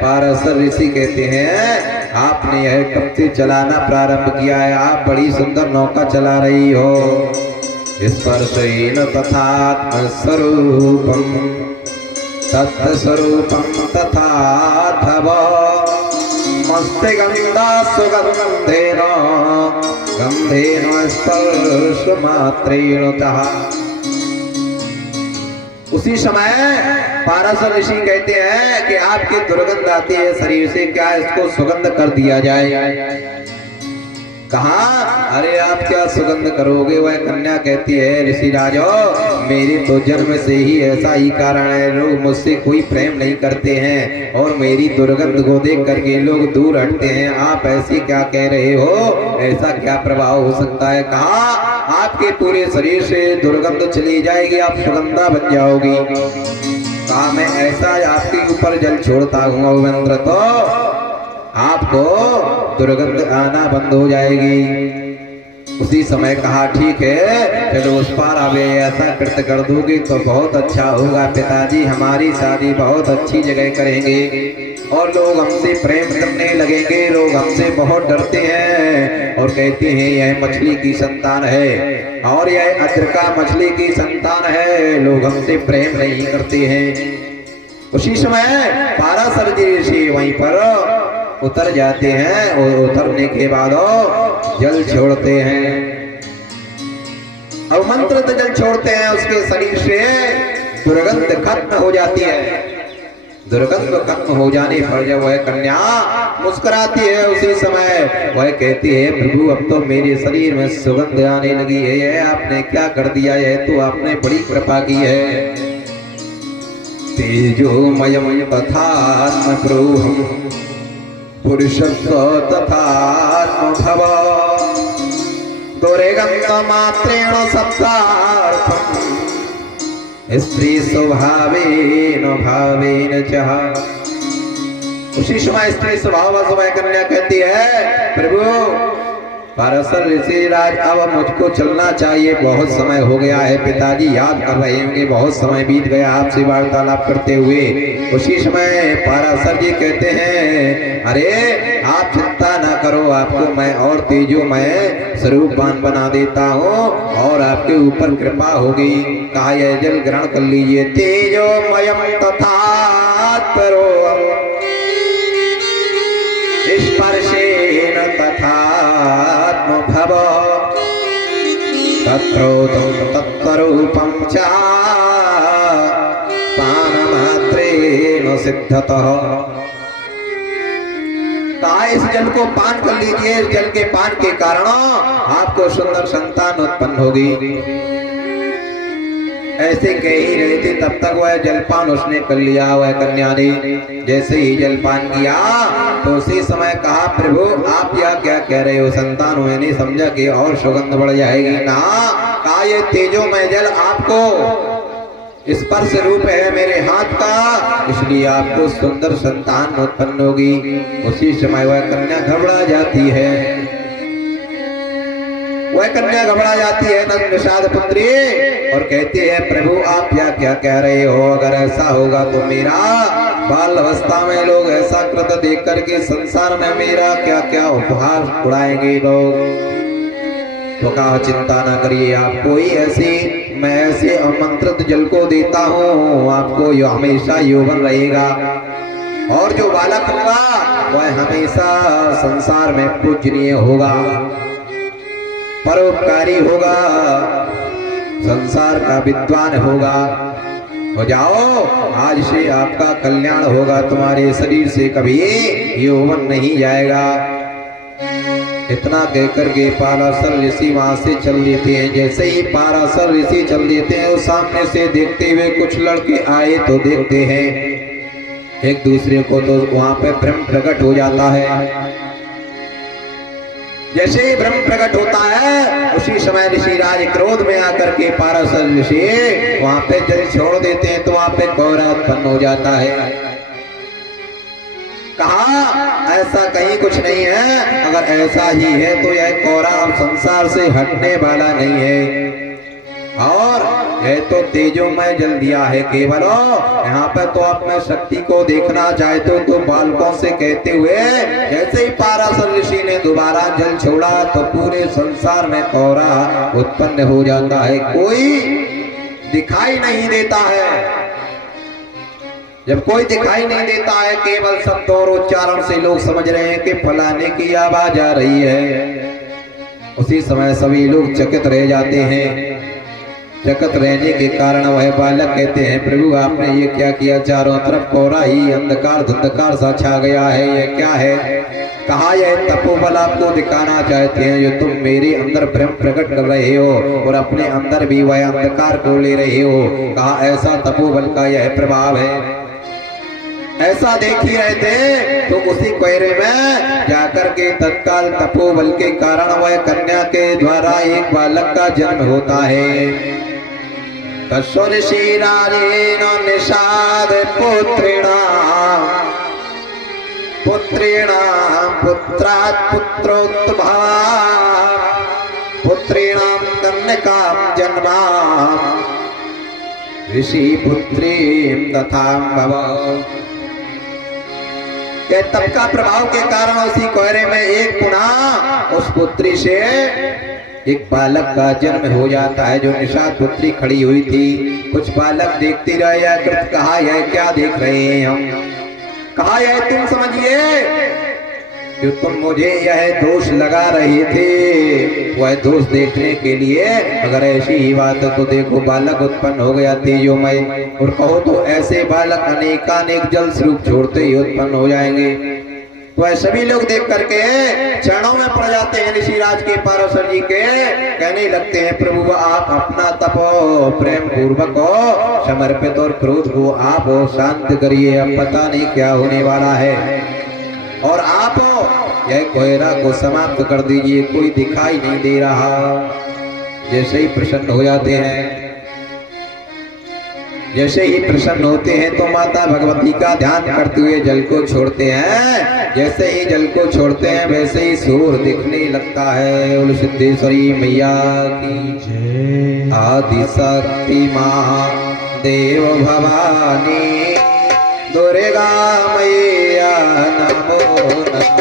पाराशर ऋषि कहते हैं आपने यह कब से चलाना प्रारंभ किया है, आप बड़ी सुंदर नौका चला रही हो। स्पर्शेन तथात्म स्वरूपम तत्स्वरूपम तथाथव मस्ते गंधा सुगंधेन गंधेन स्पर्श मात्रेण तः। उसी समय पाराशर ऋषि कहते हैं कि आपकी दुर्गंध आती है शरीर से, क्या इसको सुगंध कर दिया जाए। कहा अरे आप क्या सुगंध करोगे। वह कन्या कहती है ऋषि राजो मेरे तो जन्म से ही ऐसा ही कारण है, लोग मुझसे कोई प्रेम नहीं करते हैं और मेरी दुर्गंध को देख करके लोग दूर हटते हैं। आप ऐसी क्या कह रहे हो, ऐसा क्या प्रभाव हो सकता है। कहा आपके पूरे शरीर से दुर्गंध चली जाएगी, आप सुगंधा बन जाओगी। कहा मैं ऐसा आपके ऊपर जल छोड़ता हूँ औवेंद्र, तो आपको दुर्गंध आना बंद हो जाएगी। उसी समय कहा ठीक है, चलो उस पार अब ऐसा कृत्य कर दोगे तो बहुत अच्छा होगा पिताजी, हमारी शादी बहुत अच्छी जगह करेंगे और लोग हमसे प्रेम करने लगेंगे। लोग हमसे बहुत डरते हैं और कहते हैं यह मछली की संतान है और यह अद्रका मछली की संतान है, लोग हमसे प्रेम नहीं करते हैं। उसी समय पाराशर जी ऋषि वहीं पर उतर जाते हैं और उतरने के बाद जल छोड़ते हैं, अवमंत्रित जल छोड़ते हैं। उसके शरीर से दुर्गंध खत्म हो जाती है। दुर्गंध खत्म हो जाने पर जब वह कन्या मुस्कुराती है, उसी समय वह कहती है प्रभु अब तो मेरे शरीर में सुगंध आने लगी है, यह आपने क्या कर दिया है, तो आपने बड़ी कृपा की है। तेजोमयम तथात्मप्रोहम पुरुषत्व तथात्मभव दुर्गंधमात्रेण सप्तार्थम स्त्री स्वभावेन भावेन चह। उसी समय स्त्री स्वभाव समय कन्या कहती है प्रभु पाराशर ऋषि राज अब मुझको चलना चाहिए, बहुत समय हो गया है, पिताजी याद कर रहे होंगे, बहुत समय बीत गया आपसे वार्तालाप करते हुए। उसी समय पाराशर जी कहते हैं अरे आप चिंता ना करो, आपको मैं और तेजोमय स्वरूपवान बना देता हूँ और आपके ऊपर कृपा होगी। कहा यह जल ग्रहण कर लीजिए। तेजोमयम तथात्मरो स्पर्शेन तथात्मभव तत्रोतं तत्स्वरूपं च पानमात्रेण सिद्धतः। कहा इस जल को पान कर लीजिए, इस जल के पान के कारण आपको सुंदर संतान उत्पन्न होगी। ऐसे कह ही रहे थे तब तक वह जलपान उसने कर लिया। वह कन्या ने जैसे ही जलपान किया तो उसी समय कहा प्रभु आप यह क्या कह रहे हो, संतान मैंने समझा कि और सुगंध बढ़ जाएगी ना। कहा ये तेजोमय जल आपको स्पर्श रूप है मेरे हाथ का, इसलिए आपको सुंदर संतान उत्पन्न होगी। उसी समय वह कन्या घबरा जाती है, वह कन्या घबरा जाती है निषाद पुत्री और कहती है प्रभु आप क्या कह रहे हो, अगर ऐसा होगा तो मेरा बाल अवस्था में लोग ऐसा कृत देख करके संसार में मेरा क्या क्या उपहार उड़ाएंगे लोग। तो कहा चिंता ना करिए, आपको ही ऐसी मैं ऐसे आमंत्रित जल को देता हूँ, आपको यो हमेशा यौवन रहेगा और जो बालक होगा वह हमेशा संसार में पूजनीय होगा, परोपकारी होगा, संसार का विद्वान होगा। हो जाओ आज से आपका कल्याण होगा, तुम्हारे शरीर से कभी यौवन नहीं जाएगा। इतना कहकर के पाराशर ऋषि वहां से चल देते हैं। जैसे ही पाराशर ऋषि चल देते हैं, वो सामने से देखते हुए कुछ लड़के आए तो देखते हैं एक दूसरे को, तो वहां पे प्रेम प्रकट हो जाता है। जैसे ही ब्रह्म प्रकट होता है उसी समय ऋषिराज क्रोध में आकर के पाराशर ऋषि वहां पे जल छोड़ देते हैं, तो वहां पे कोहरा उत्पन्न हो जाता है। कहा ऐसा कहीं कुछ नहीं है, अगर ऐसा ही है तो यह कोहरा अब संसार से हटने वाला नहीं है और यह तो तेजोमय जल दिया है केवल। यहाँ पर तो अपने शक्ति को देखना चाहते हो तो बालकों से कहते हुए जैसे ही पाराशर ऋषि ने दोबारा जल छोड़ा तो पूरे संसार में कोहरा उत्पन्न हो जाता है, कोई दिखाई नहीं देता है। जब कोई दिखाई नहीं देता है, केवल शब्द और उच्चारण से लोग समझ रहे हैं कि फलाने की आवाज आ रही है, उसी समय सभी लोग चकित रह जाते हैं। चकित रहने के कारण वह बालक कहते हैं प्रभु आपने ये क्या किया, चारों तरफ कोहरा ही अंधकार धुंधकार सा छा गया है, ये क्या है। कहा यह तपोबल आपको दिखाना चाहते हैं, जो तुम मेरे अंदर प्रेम प्रकट कर रहे हो और अपने अंदर भी वह अंधकार को ले रहे हो। कहा ऐसा तपोबल का यह प्रभाव है। ऐसा देख ही रहे थे तो उसी कोयरे में जाकर के तत्काल तपोबल के कारण वह कन्या के द्वारा एक बालक का जन्म होता है। कशोर शीरारेण निषाद पुत्रिणाम पुत्रीणाम पुत्रात् पुत्रोद्भवा पुत्रीणाम कन्यकाम जन्माम ऋषि पुत्रीम तथाम भव। तप का प्रभाव के कारण उसी कोहरे में एक पुनः उस पुत्री से एक बालक का जन्म हो जाता है जो निषाद पुत्री खड़ी हुई थी। कुछ बालक देखती रहे, कृत कहा यह क्या देख रहे हैं हम, कहा यह तुम समझिए जो तुम मुझे यह दोष लगा रहे थे वह दोष देखने के लिए अगर ऐसी ही बात है तो देखो बालक उत्पन्न हो गया तेजोमय, और कहो तो ऐसे बालक अनेकानेक जल स्वरूप छोड़ते ही उत्पन्न हो जाएंगे। तो सभी लोग देख करके चरणों में पड़ जाते हैं ऋषिराज के पार्वती जी के, कहने लगते हैं प्रभु आप अपना तपो प्रेम पूर्वक हो समर्पित और क्रोध को आप शांत करिए, अब पता नहीं क्या होने वाला है, और आप यह कोहरा को समाप्त कर दीजिए, कोई दिखाई नहीं दे रहा। जैसे ही प्रसन्न हो जाते हैं, जैसे ही प्रसन्न होते हैं तो माता भगवती का ध्यान करते हुए जल को छोड़ते हैं। जैसे ही जल को छोड़ते हैं वैसे ही सूर्य दिखने लगता है। बोलो सिद्धेश्वरी मैया की जय। आदि शक्ति मां देव भवानी दुर्गा मैया नमो नमः।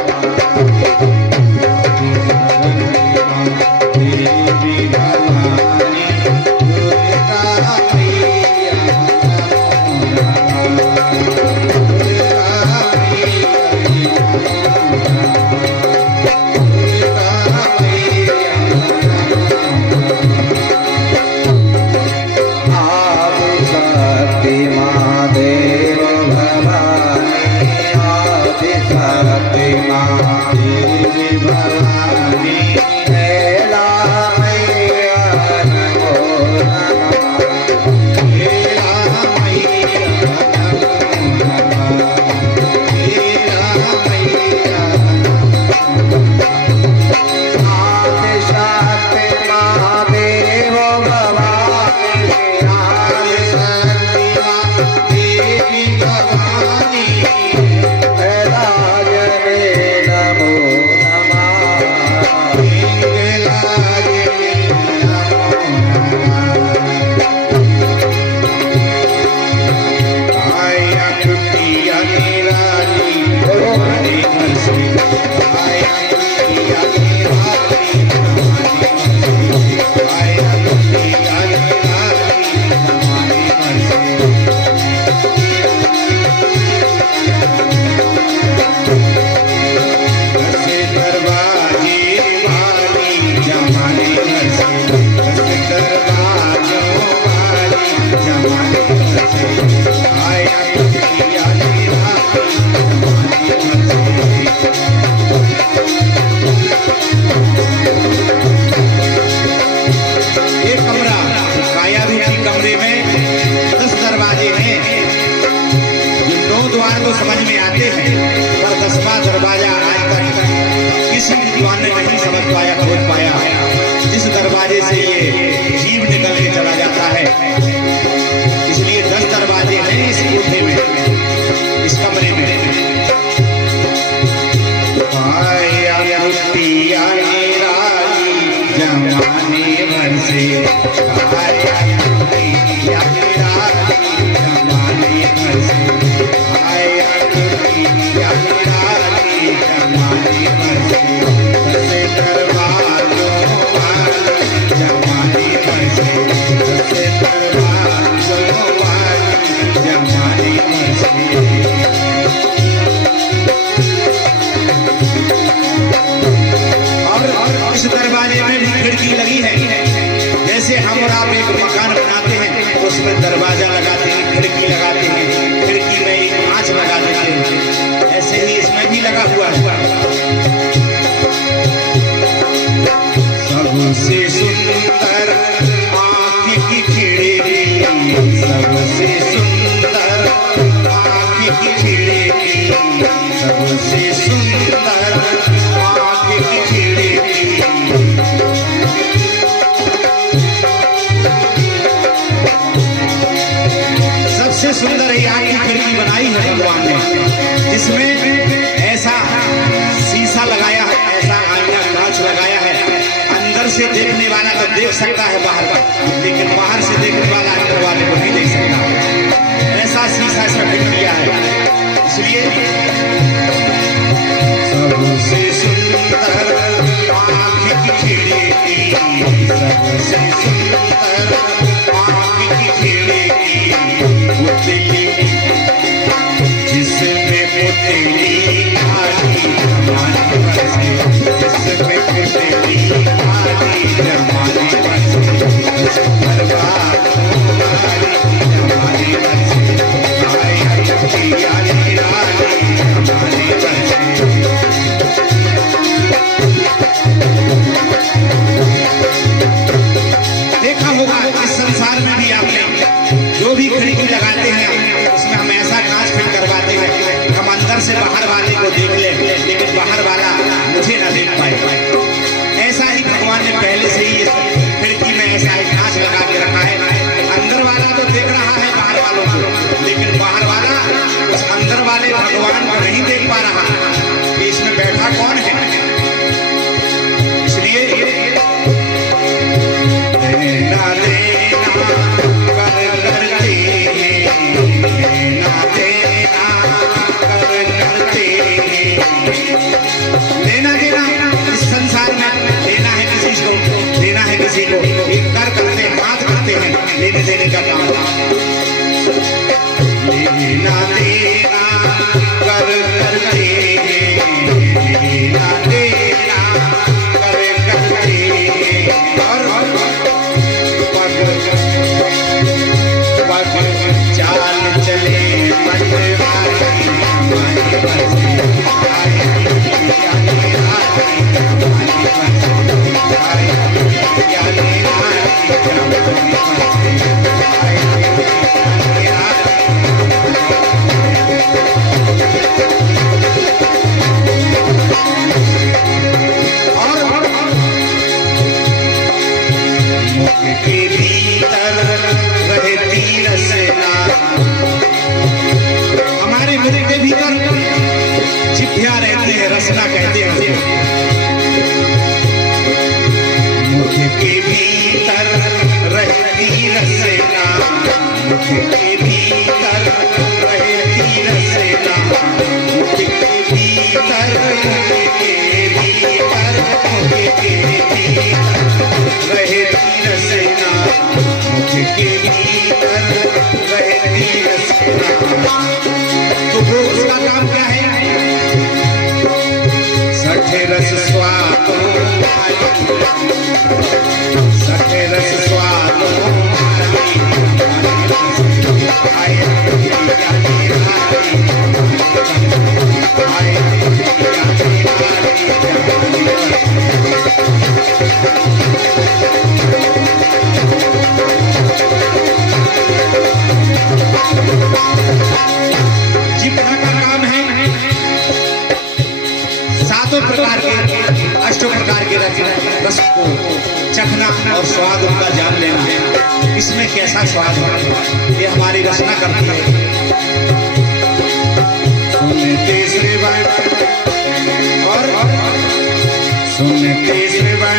दरबार सबसे सुंदर आँख की खिड़की, सबसे सुंदर ये आँख की खिड़की बनाई है भगवान ने, जिसमें ऐसा शीशा लगाया है, ऐसा आईना कांच लगाया है। अंदर से देखने वाला तो देख सकता है बाहर का, लेकिन बाहर से देखने वाला अंदर वाले को नहीं देख सकता। ऐसा शीशा इसमें फिट किया है। इसलिए सबसे सुंदर आँख की खिड़की, सबसे सुंदर आँख की खिड़की, पुतली जिसमें पुतली आली जमाने बसे, जिसमें पुतली आली जमाने बसे, बर्बाद हमारी जमाने बसे, आए आली आली जमाने बसे। देखा होगा इस संसार में भी आपने जो भी खिड़की लगाते हैं उसमें हम ऐसा कांच फिट करवाते हैं हम अंदर से बाहर वाले को देख ले, लेकिन बाहर वाला मुझे ना देख पाए। ऐसा ही भगवान ने पहले से ही इस खिड़की में ऐसा ही कांच लगा के रखा है। अंदर वाला तो देख रहा है बाहर वालों को, लेकिन बाहर वाला उस अंदर वाले भगवान को नहीं देख पा रहा कि इसमें बैठा कौन है। इसलिए देना देना कर करते, देना देना कर करते, लेना देना इस संसार में देना है किसी को, देना है किसी को, एक कर करते हैं, बात करते हैं, लेने देने का काम। लेना देना कर करते, लेना देना कर करते, और चाल चले मतवारी हमारी बसे, आए के भीतर रहती रसना, हमारे मुख के भीतर जिभ्या रहती है, रसना कहते हैं। मुख के भीतर रहती रसना, मुख के भीतर रहती रसना, मुख के भीतर, मुख के भीतर, मुख के भीतर रहती रसना, मुख के भीतर रहती रसना। तो वो उसका काम क्या है? सठे रस स्वादो, सठे रस स्वादो आए जितना का काम है सातों प्रकार के, अष्टों प्रकार के रस को चखना और स्वाद उनका जान लेना है। इसमें कैसा स्वाद है ये हमारी रचना करती है। सुनते श्रवण और सुनते श्रवण,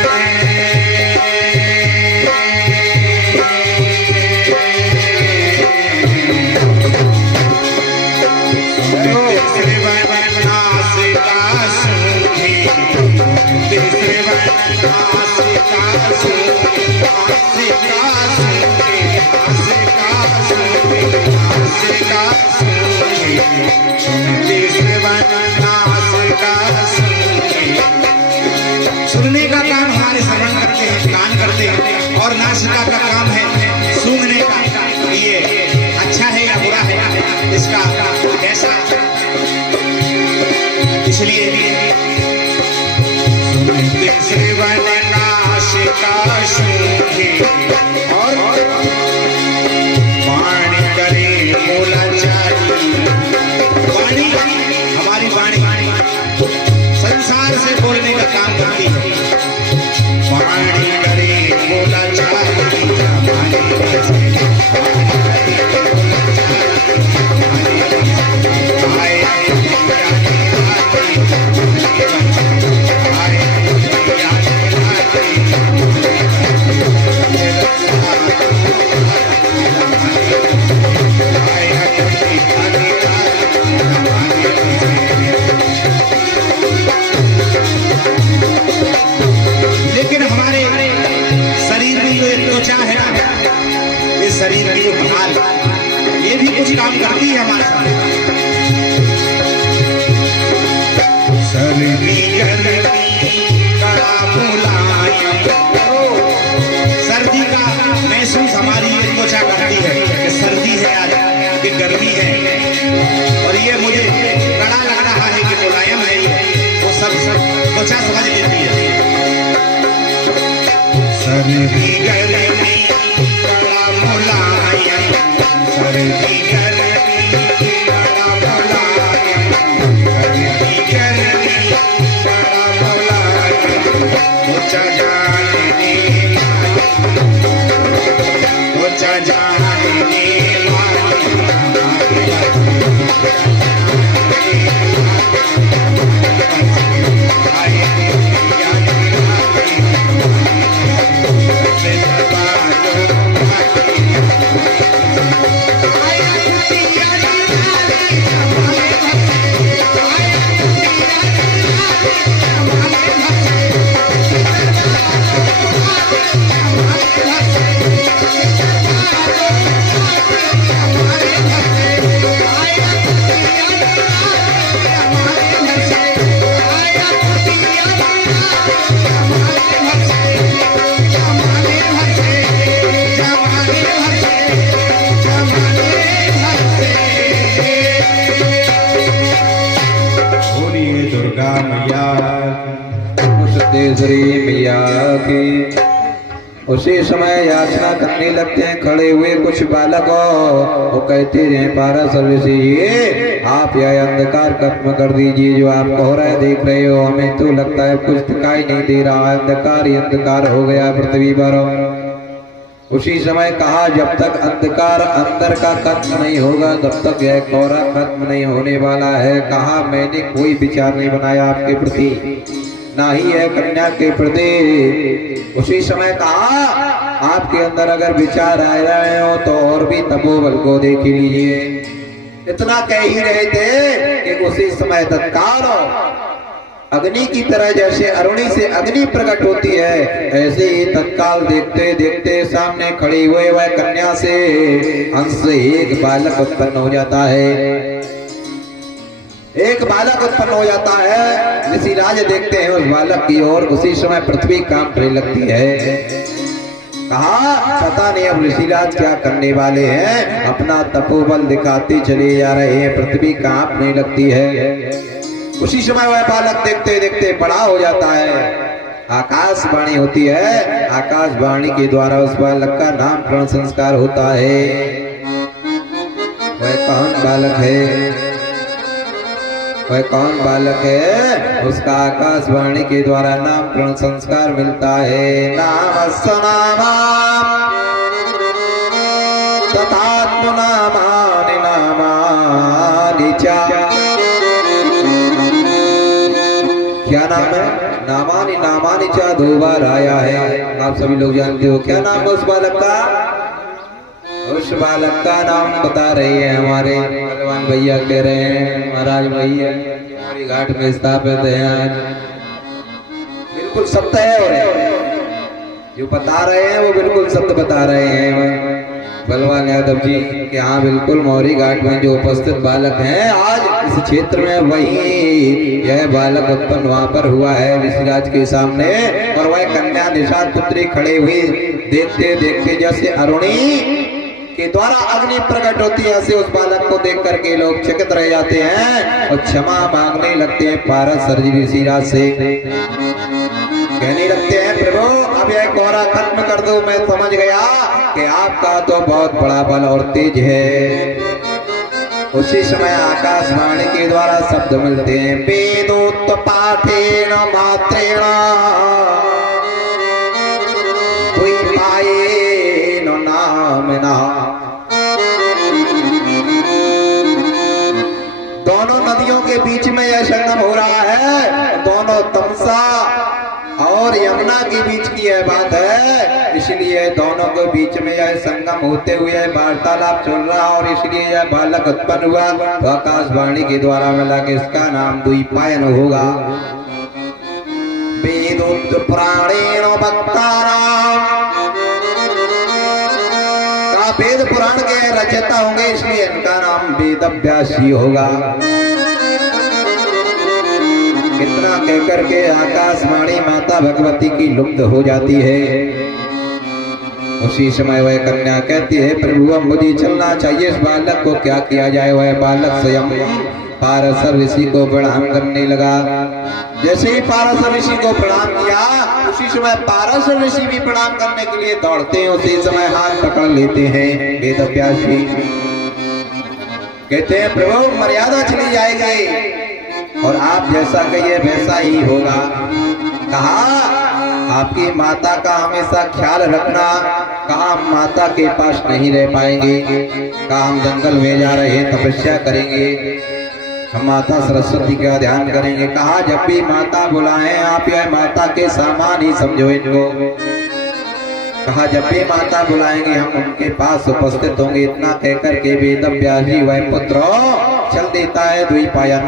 सुनने का काम हमारे श्रवण करते हैं, कान करते हैं, और नासिका का काम है सूंघने का, ये अच्छा है या बुरा है, इसका कैसा। इसलिए सुनते श्रवण नासिका सूंघे और वाणी करे बोला चाहिए। वाणी हमारी वाणी करती है। पानी करे बोला चांदी जमाने बसे, लेकिन हमारे शरीर में जो एक त्वचा है ना, ये शरीर की जो भाल, ये भी कुछ काम करती है हमारे साथ। सर्दी गर्मी कड़ा मुलायम, सर्दी का महसूस हमारी ये त्वचा करती है कि सर्दी है आज, कि गर्मी है, और ये मुझे कड़ा लग रहा है कि मुलायम है, वो सब त्वचा समझ लेती है। सर्दी गर्मी कड़ा मुलायम, सर्दी गर्मी कड़ा मुलायम, सर्दी गर्मी कड़ा मुलायम, त्वचा जानने त्वचा जानने श्री मैया की। उसी समय याचना करने लगते हैं खड़े हुए कुछ बालक, वो कहते रहे पाराशर से ये आप यह अंधकार खत्म कर दीजिए, जो आप कोहरा देख रहे हो हमें तो लगता है कुछ दिखाई नहीं दे रहा, अंधकार ही अंधकार हो गया पृथ्वी पर। उसी समय कहा जब तक अंधकार अंदर का खत्म नहीं होगा तब तक यह कोहरा खत्म नहीं होने वाला है। कहा मैंने कोई विचार नहीं बनाया आपके प्रति, ना ही है कन्या के प्रति। उसी समय कहा आपके अंदर अगर विचार आ रहे हो तो और भी तपोबल को देख लीजिए। इतना कह ही रहे थे कि उसी समय तत्काल अग्नि की तरह जैसे अरुणी से अग्नि प्रकट होती है, ऐसे ही तत्काल देखते देखते सामने खड़ी हुए वह कन्या से अंश से एक बालक उत्पन्न हो जाता है। एक बालक उत्पन्न हो जाता है। ऋषिराज देखते हैं उस बालक की ओर। उसी समय पृथ्वी कांपने लगती है। कहा पता नहीं अब ऋषिराज क्या करने वाले हैं, अपना तपोबल दिखाते चले जा रहे हैं, पृथ्वी कांपने लगती है। उसी समय वह बालक देखते देखते बड़ा हो जाता है। आकाशवाणी होती है, आकाशवाणी के द्वारा उस बालक का नामकरण संस्कार होता है। वह कौन बालक है? वह कौन बालक है? उसका आकाशवाणी के द्वारा नामकरण संस्कार मिलता है। नामस्सनामा तथात्मनामानि नामानि च। क्या नाम है? नामानि नामानि च 2 बार आया है। आप सभी लोग जानते हो क्या नाम है उस बालक का? उस बालक का नाम बता रही है हमारे भगवान भैया, कह रहे हैं महाराज भैया हमारी घाट में स्थापित है। बिल्कुल सत्य है और जो बता रहे हैं वो बिल्कुल सत्य बता रहे हैं बलवान यादव जी कि हाँ बिल्कुल मौरी घाट में जो उपस्थित बालक हैं आज इस क्षेत्र में, वही यह बालक उत्पन्न वहां पर हुआ है ऋषिराज के सामने। और वह कन्या निषाद पुत्री खड़े हुए देखते देखते जैसे अरुणी के द्वारा अग्नि प्रकट होती है, ऐसे उस बालक को देख करके लोग चकित रह जाते हैं और क्षमा मांगने लगते हैं पाराशर जी ऋषिराज से। कहने लगते हैं प्रभु अब यह कोहरा खत्म कर दो, मैं समझ गया कि आपका तो बहुत बड़ा बल और तेज है। उसी समय आकाशवाणी के द्वारा शब्द मिलते हैं वेदोत्पाद पाठेन मात्रेण द्वैपायेन नामिनः। दोनों नदियों के बीच में यह संगम हो रहा है, दोनों तमसा और यमुना के बीच की यह बात है, इसलिए दोनों के बीच में यह संगम होते हुए वार्तालाप चल रहा और इसलिए यह बालक उत्पन्न हुआ तो आकाशवाणी के द्वारा मिला कि इसका नाम द्वैपायन होगा। वेदोक्त पुराणेन वक्तानाम, वेद पुराण के रचयिता होंगे इसलिए इनका नाम वेद व्यासी होगा। कितना कहकर के आकाशवाणी माता भगवती की लुप्त हो जाती है। उसी समय वह कन्या कहती है प्रभु अब मुझे चलना चाहिए, इस बालक को क्या किया जाए। वह बालक स्वयं पाराशर ऋषि को प्रणाम करने लगा। जैसे ही पाराशर ऋषि को प्रणाम किया उसी समय पाराशर ऋषि भी प्रणाम करने के लिए दौड़ते हैं। उसी समय हाथ पकड़ लेते हैं वेद व्यास जी, कहते हैं प्रभु मर्यादा चली जाएगी और आप जैसा कहिए वैसा ही होगा। कहा आपकी माता का हमेशा ख्याल रखना। कहा हम माता के पास नहीं रह पाएंगे। कहा हम जंगल में जा रहे हैं, तपस्या करेंगे, हम माता सरस्वती का ध्यान करेंगे। कहा जब भी माता बुलाएं आप यह माता के सामान ही समझो इनको। कहा जब भी माता बुलाएंगे हम उनके पास उपस्थित होंगे। इतना कहकर के वेद व्यास जी वह पुत्र चल देता है। द्वैपायन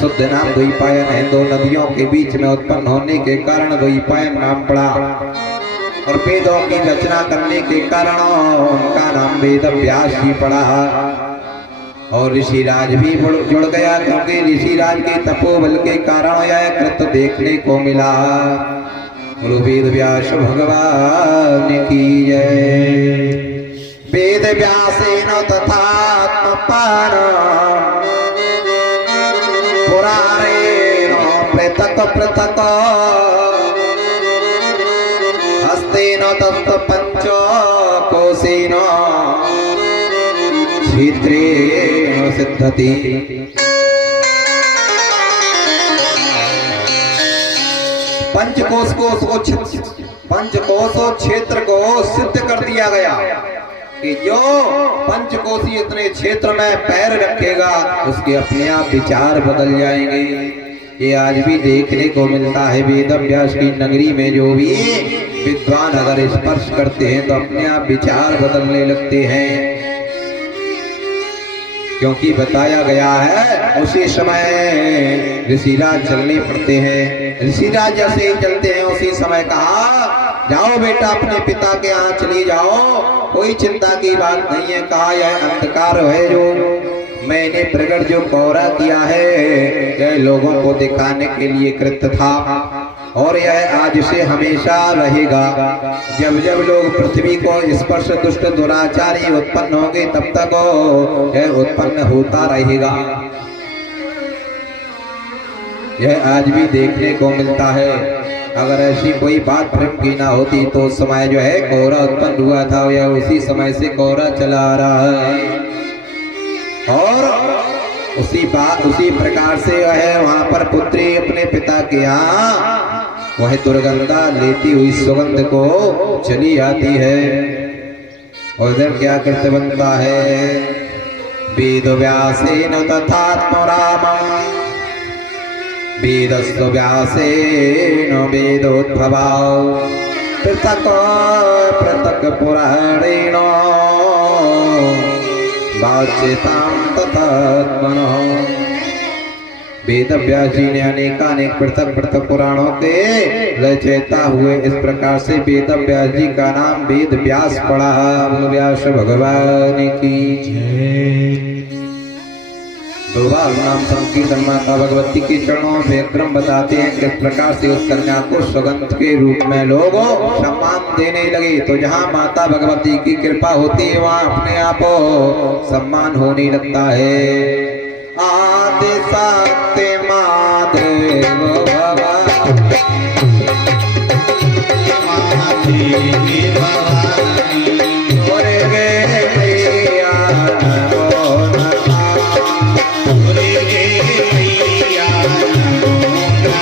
शुद्ध नाम द्वैपायन है। दो नदियों के बीच में उत्पन्न होने के कारण द्वैपायन नाम पड़ा और वेदों की रचना करने के कारण उनका नाम वेद व्यास जी पड़ा। और ऋषिराज भी जुड़ गया क्योंकि ऋषिराज के तपोबल के कारण यह कृत देखने को मिला। गुरु वेद व्यास भगवान की जय। वेद व्यासेन तथात्मपान पुराणेन पृथक पृथक हस्तेन तत् पंच कोशेन क्षेत्रेण सिद्धति। पंचकोश क्षेत्र को सिद्ध कर दिया गया कि जो पंचकोशी इतने क्षेत्र में पैर रखेगा उसके अपने आप विचार बदल जाएंगे। ये आज भी देखने को मिलता है। वेद व्यास की नगरी में जो भी विद्वान अगर स्पर्श करते हैं तो अपने आप विचार बदलने लगते हैं, क्योंकि बताया गया है उसी समय ऋषिराज चलने पड़ते हैं। ऋषिराज जैसे ही चलते हैं उसी समय कहा जाओ बेटा अपने पिता के यहाँ चली जाओ, कोई चिंता की बात नहीं है। कहा यह अंधकार है जो मैंने प्रकट जो कोहरा किया है यह लोगों को दिखाने के लिए कृत था और यह आज से हमेशा रहेगा। जब जब लोग पृथ्वी को स्पर्श दुष्ट दुराचारी उत्पन्न होंगे तब तक यह उत्पन्न होता रहेगा। यह आज भी देखने को मिलता है। अगर ऐसी कोई बात भ्रम की ना होती तो उस समय जो है कोहरा उत्पन्न हुआ था, यह उसी समय से कोहरा चला आ रहा है। और उसी प्रकार से वह वहां पर पुत्री अपने पिता के यहाँ वह दुर्गंधा लेती हुई सुगंध को चली आती है। और इधर क्या करते बनता है वेद व्यासेन तथात्मरामं वेदस्व व्यासेन वेदोद्भवां पृथक पृथक पुराणेन वाच्यतां तथात्मनः। वेद व्यास जी ने अनेक पृथक पृथक पुराणों के रचयिता हुए। इस प्रकार से वेद व्यास जी का नाम वेद व्यास पड़ा। व्यास भगवान की जय। दोबारा नाम संकीर्तन माता भगवती के चरणों में विक्रम बताते हैं किस प्रकार से उस कन्या को सुगंध के रूप में लोग सम्मान देने लगे। तो जहाँ माता भगवती की कृपा होती है वहाँ अपने आप सम्मान होने लगता है। आदि सत्य महादेव Yeah.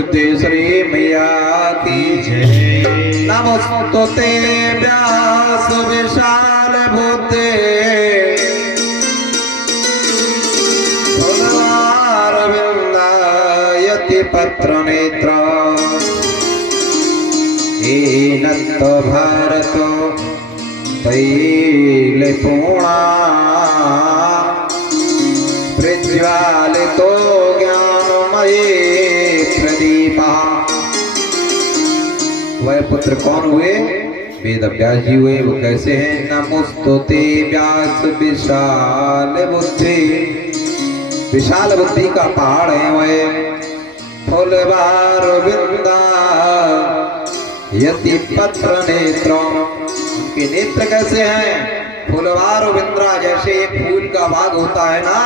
सिद्धेश्वरी मैया की जय। नमस्तुते व्यास विशाल बुद्धे फुलवारविन्दायति पत्र नेत्र एनत्त भारत तैलपूर्णा प्रज्वालितो ज्ञानमये प्रदीपः। वह पुत्र कौन हुए? वेद व्यास जी हुए। वो कैसे हैं? नमोस्तुते व्यास विशाल बुद्धि, विशाल बुद्धि का पहाड़ है वह। फुलवारविन्दा यति पत्र नेत्र, उनके नेत्र कैसे हैं? फुलवारविंद्रा, जैसे एक फूल का बाग होता है ना,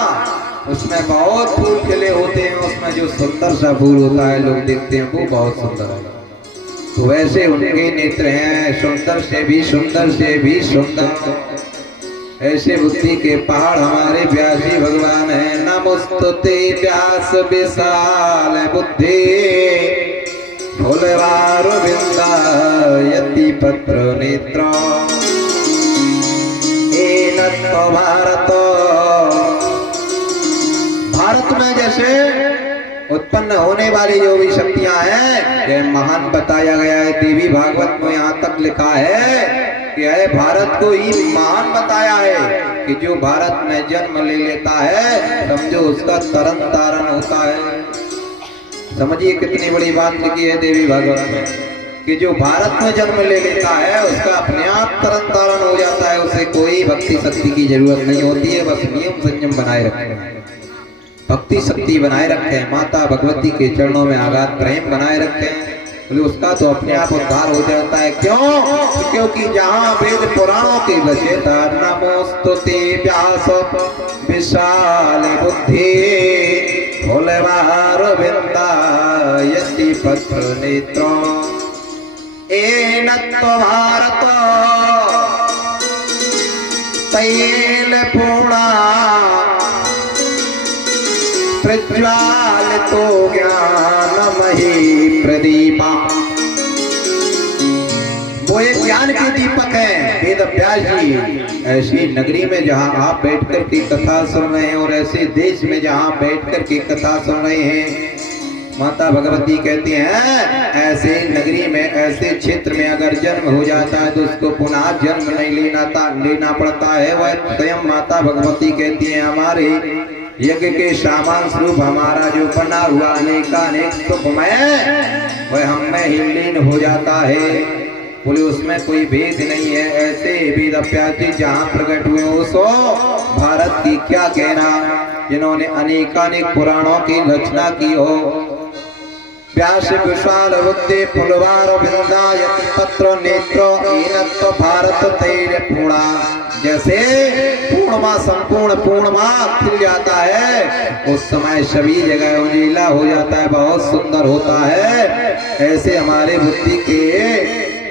उसमें बहुत फूल खिले होते हैं, उसमें जो सुंदर सा फूल होता है लोग देखते हैं वो बहुत सुंदर है, तो वैसे उनके नेत्र हैं, सुंदर से भी सुंदर से भी सुंदर। ऐसे बुद्धि के पहाड़ हमारे व्यासी भगवान हैं। नमस्तुते व्यास विशाल बुद्धि फुलवारविन्दायति पत्र नेत्र एनत्त भारत। भारत में जैसे उत्पन्न होने वाली जो भी शक्तियां हैं, यह महान बताया गया है। देवी भागवत में यहाँ तक लिखा है कि यह भारत को ही महान बताया है कि जो भारत में जन्म ले लेता है समझो उसका तरन तारण होता है। समझिए कितनी बड़ी बात लिखी है देवी भागवत में कि जो भारत में जन्म ले लेता है उसका अपने आप तरन तारण हो जाता है, उसे कोई भक्ति शक्ति की जरूरत नहीं होती है, बस नियम संयम बनाए रखें, भक्ति शक्ति बनाए रखें, माता भगवती के चरणों में आगाध प्रेम बनाए रखें, बोले उसका तो अपने आप उद्धार हो जाता है। क्यों? क्योंकि जहाँ वेद पुराणों की रचयिता नमोस्तुते व्यास विशाल बुद्धि फुलवारविन्दायति पत्र नेत्र एनत्त भारत तैलपूर्णा प्रज्वालितो ज्ञानमयी प्रदीपा। वो एक ज्ञान के दीपक है वेद व्यास जी। ऐसी नगरी में जहाँ आप बैठकर की कथा सुन रहे हैं और ऐसे देश में जहाँ बैठकर की कथा सुन रहे हैं, माता भगवती कहती हैं ऐसे नगरी में ऐसे क्षेत्र में अगर जन्म हो जाता है तो उसको पुनः जन्म नहीं लेना पड़ता है। वह स्वयं माता भगवती कहती है हमारे यज्ञ के सामान स्वरूप हमारा जो बना हुआ अनेकानेक सुखमय वह हम में ही लीन हो जाता है। बोले उसमें कोई भेद नहीं है। ऐसे वेद व्यास जी जहाँ प्रकट हुए उसो भारत की क्या कहना, जिन्होंने अनेकानेक पुराणों की रचना की हो। व्यास विशाल बुद्धि फुलवारविन्दायति पत्र नेत्र एनत्त भारत तैलपूर्णा। जैसे पूर्णिमा संपूर्ण पूर्णिमा खिल जाता है उस समय सभी जगह उजीला हो जाता है, बहुत सुंदर होता है। ऐसे हमारे बुद्धि के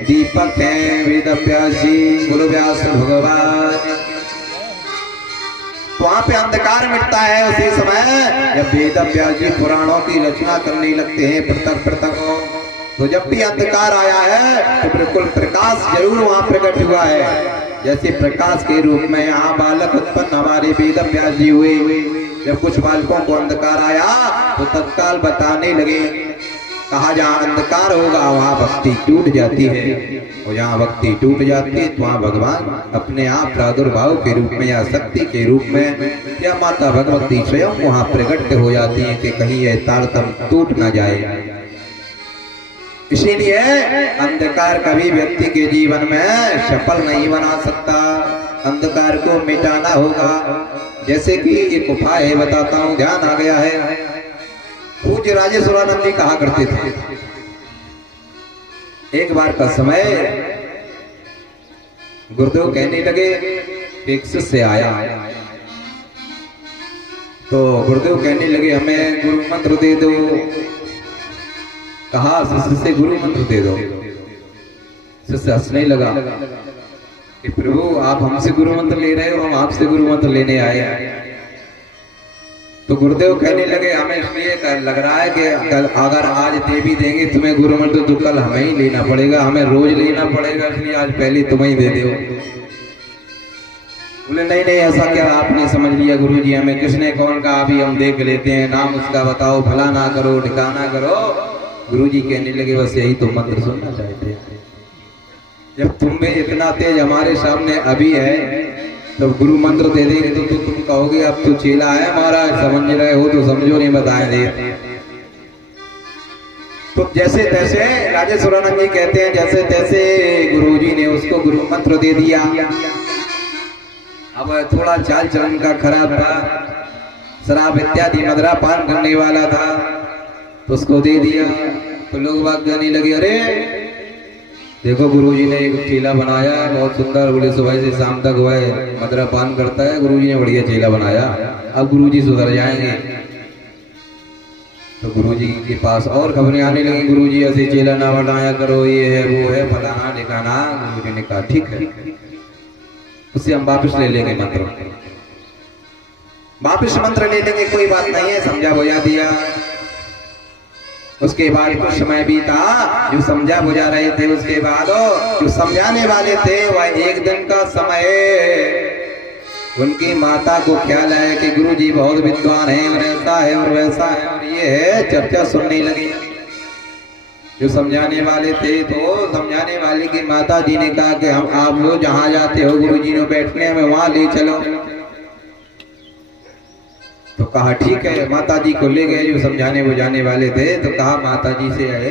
दीपक हैं वेद व्यास जी, गुरु व्यास भगवान। वहां पे अंधकार मिटता है उसी समय जब वेद व्यास जी पुराणों की रचना करने लगते हैं पृथक पृथक। तो जब भी अंधकार आया है तो बिल्कुल प्रकाश जरूर वहां प्रकट हुआ है। जैसे प्रकाश के रूप में यहाँ बालक उत्पन्न हमारे वेद व्यास जी हुए। जब कुछ बालकों को अंधकार आया तो तत्काल बताने लगे, कहा जहाँ अंधकार होगा वहाँ भक्ति टूट जाती है, और जहाँ भक्ति टूट जाती है तो वहाँ भगवान अपने आप प्रादुर्भाव के रूप में या शक्ति के रूप में या माता भगवती स्वयं वहाँ प्रकट हो जाती है कि कहीं यह तारतम्य टूट न जाए। इसीलिए अंधकार कभी व्यक्ति के जीवन में सफल नहीं बना सकता, अंधकार को मिटाना होगा। जैसे कि एक उपाय है बताता हूँ, ध्यान आ गया है। पूज्य राजेश्वरानंद जी कहा करते थे, एक बार का समय गुरुदेव कहने लगे, एक शिष्य आया तो गुरुदेव कहने लगे हमें गुरु मंत्र दे दो। कहा शिष्य से गुरु मंत्र दे दो। शिष्य हंसने लगा कि प्रभु आप हमसे गुरु मंत्र ले रहे हो, हम आपसे गुरु मंत्र लेने आए। तो गुरुदेव कहने लगे हमें इसलिए लग रहा है कि अगर आज देवी देंगे तुम्हें गुरु मंत्र तो कल हमें ही लेना पड़ेगा, हमें रोज लेना पड़ेगा, इसलिए आज पहले तुम्हें ही दे दो। बोले नहीं नहीं ऐसा क्या आपने समझ लिया गुरुजी, हमें किसने कौन कहा, अभी हम देख लेते हैं, नाम उसका बताओ, फला ना करो ठिकाना करो। गुरुजी कहने लगे बस यही तो मंत्र सुनना चाहते हैं। जब तुम में इतना तेज हमारे सामने अभी है तो गुरु मंत्र दे देंगे तो तुम कहोगे अब तो चेला है महाराज, समझ रहे हो तो समझो, नहीं बताए दे। तो जैसे तैसे राजेश्वरानंद जी कहते हैं जैसे तैसे गुरुजी ने उसको गुरु मंत्र दे दिया। अब थोड़ा चाल चलन का खराब था, शराब इत्यादि मदरा पान करने वाला था, तो उसको दे दिया। तो लोग बात कहने लगे अरे देखो गुरुजी ने एक चेला बनाया बहुत सुंदर, बोले सुबह से शाम तक वह मदरा पान करता है, गुरुजी ने बढ़िया चेला बनाया, अब गुरुजी सुधर जाएंगे। तो गुरुजी के पास और खबरें आने लगी, गुरुजी ऐसे चेला ना बनाया करो, ये है वो है फलाना ठिकाना। गुरुजी ने कहा ठीक है, उससे हम वापस ले लेंगे मंत्र, वापस मंत्र ले लेंगे, कोई बात नहीं है, समझा बुझा दिया। उसके बाद कुछ समय बीता, जो समझा बुझा रहे थे उसके बाद जो समझाने वाले थे वह एक दिन का समय उनकी माता को ख्याल आया कि गुरुजी बहुत विद्वान हैं और ऐसा है और वैसा है और ये है, चर्चा सुनने लगी। जो समझाने वाले थे तो समझाने वाले की माता जी ने कहा कि हम आप वो जहाँ जाते हो गुरुजी ने बैठने में वहां ले चलो। तो कहा ठीक है, माता जी को ले गए जो समझाने बुझाने वाले थे। तो कहा माता जी से है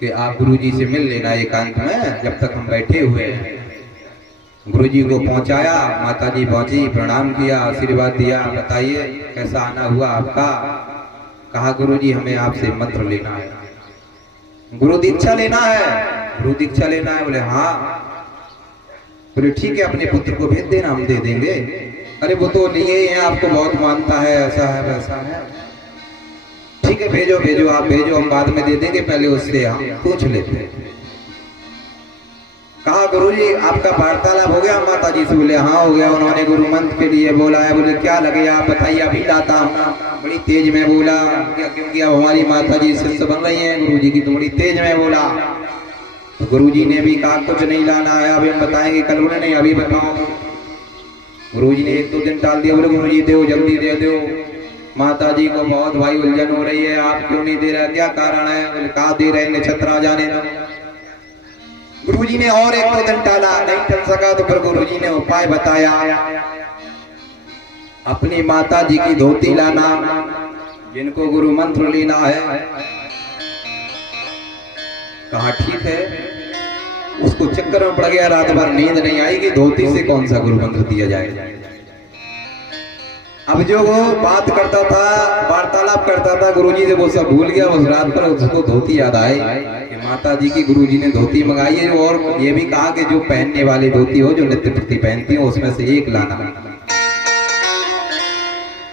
कि आप गुरुजी से मिल लेना एकांत में, जब तक हम बैठे हुए हैं। गुरुजी को पहुंचाया, माता जी पहुंची, प्रणाम किया, आशीर्वाद दिया, बताइए कैसा आना हुआ आपका। कहा गुरुजी हमें आपसे मंत्र लेना है, गुरु दीक्षा लेना है, गुरु दीक्षा लेना है। बोले हाँ। बोले ठीक है अपने पुत्र को भेज देना, हम दे देंगे। अरे वो तो लिए हैं, आपको बहुत मानता है, ऐसा है वैसा है। ठीक है भेजो भेजो, आप भेजो, हम बाद में दे देंगे, पहले उससे हम पूछ लेते हैं। कहा गुरुजी आपका वार्तालाप हो गया माता जी से? बोले हाँ हो गया। उन्होंने गुरु मंत्र के लिए बोला है। बोले क्या लगे आप बताइए, अभी लाता हूँ। बड़ी तेज में बोला क्योंकि अब हमारी माता जी शिष्य बन रही हैं गुरुजी की, तो बड़ी तेज में बोला। तो गुरुजी ने भी कहा कुछ नहीं लाना है, अभी हम बताएंगे कल। बोले नहीं अभी बताओ। गुरुजी ने एक दो दिन टाल दिया। बोले गुरुजी दो जल्दी दे दो, माता जी को बहुत भाई उलझन हो रही है, आप क्यों नहीं दे रहे, क्या कारण है? बोले कहा दे रहे नक्षत्र जाने दो। गुरुजी ने और एक दो दिन टाला, नहीं टल सका तो फिर गुरुजी ने उपाय बताया, अपनी माता जी की धोती लाना, जिनको गुरु मंत्र लेना है। कहा ठीक है। उसको चक्कर में पड़ गया, रात भर नींद नहीं आई कि धोती से कौन सा गुरु मंत्र दिया जाए। अब जो वो बात करता था, वार्तालाप करता था गुरुजी से, वो सब भूल गया। उस रात पर उसको धोती याद आई कि माता जी की गुरुजी ने धोती मंगाई है, और ये भी कहा कि जो पहनने वाली धोती हो, जो नित्य प्रति पहनती हो, उसमें से एक लाना।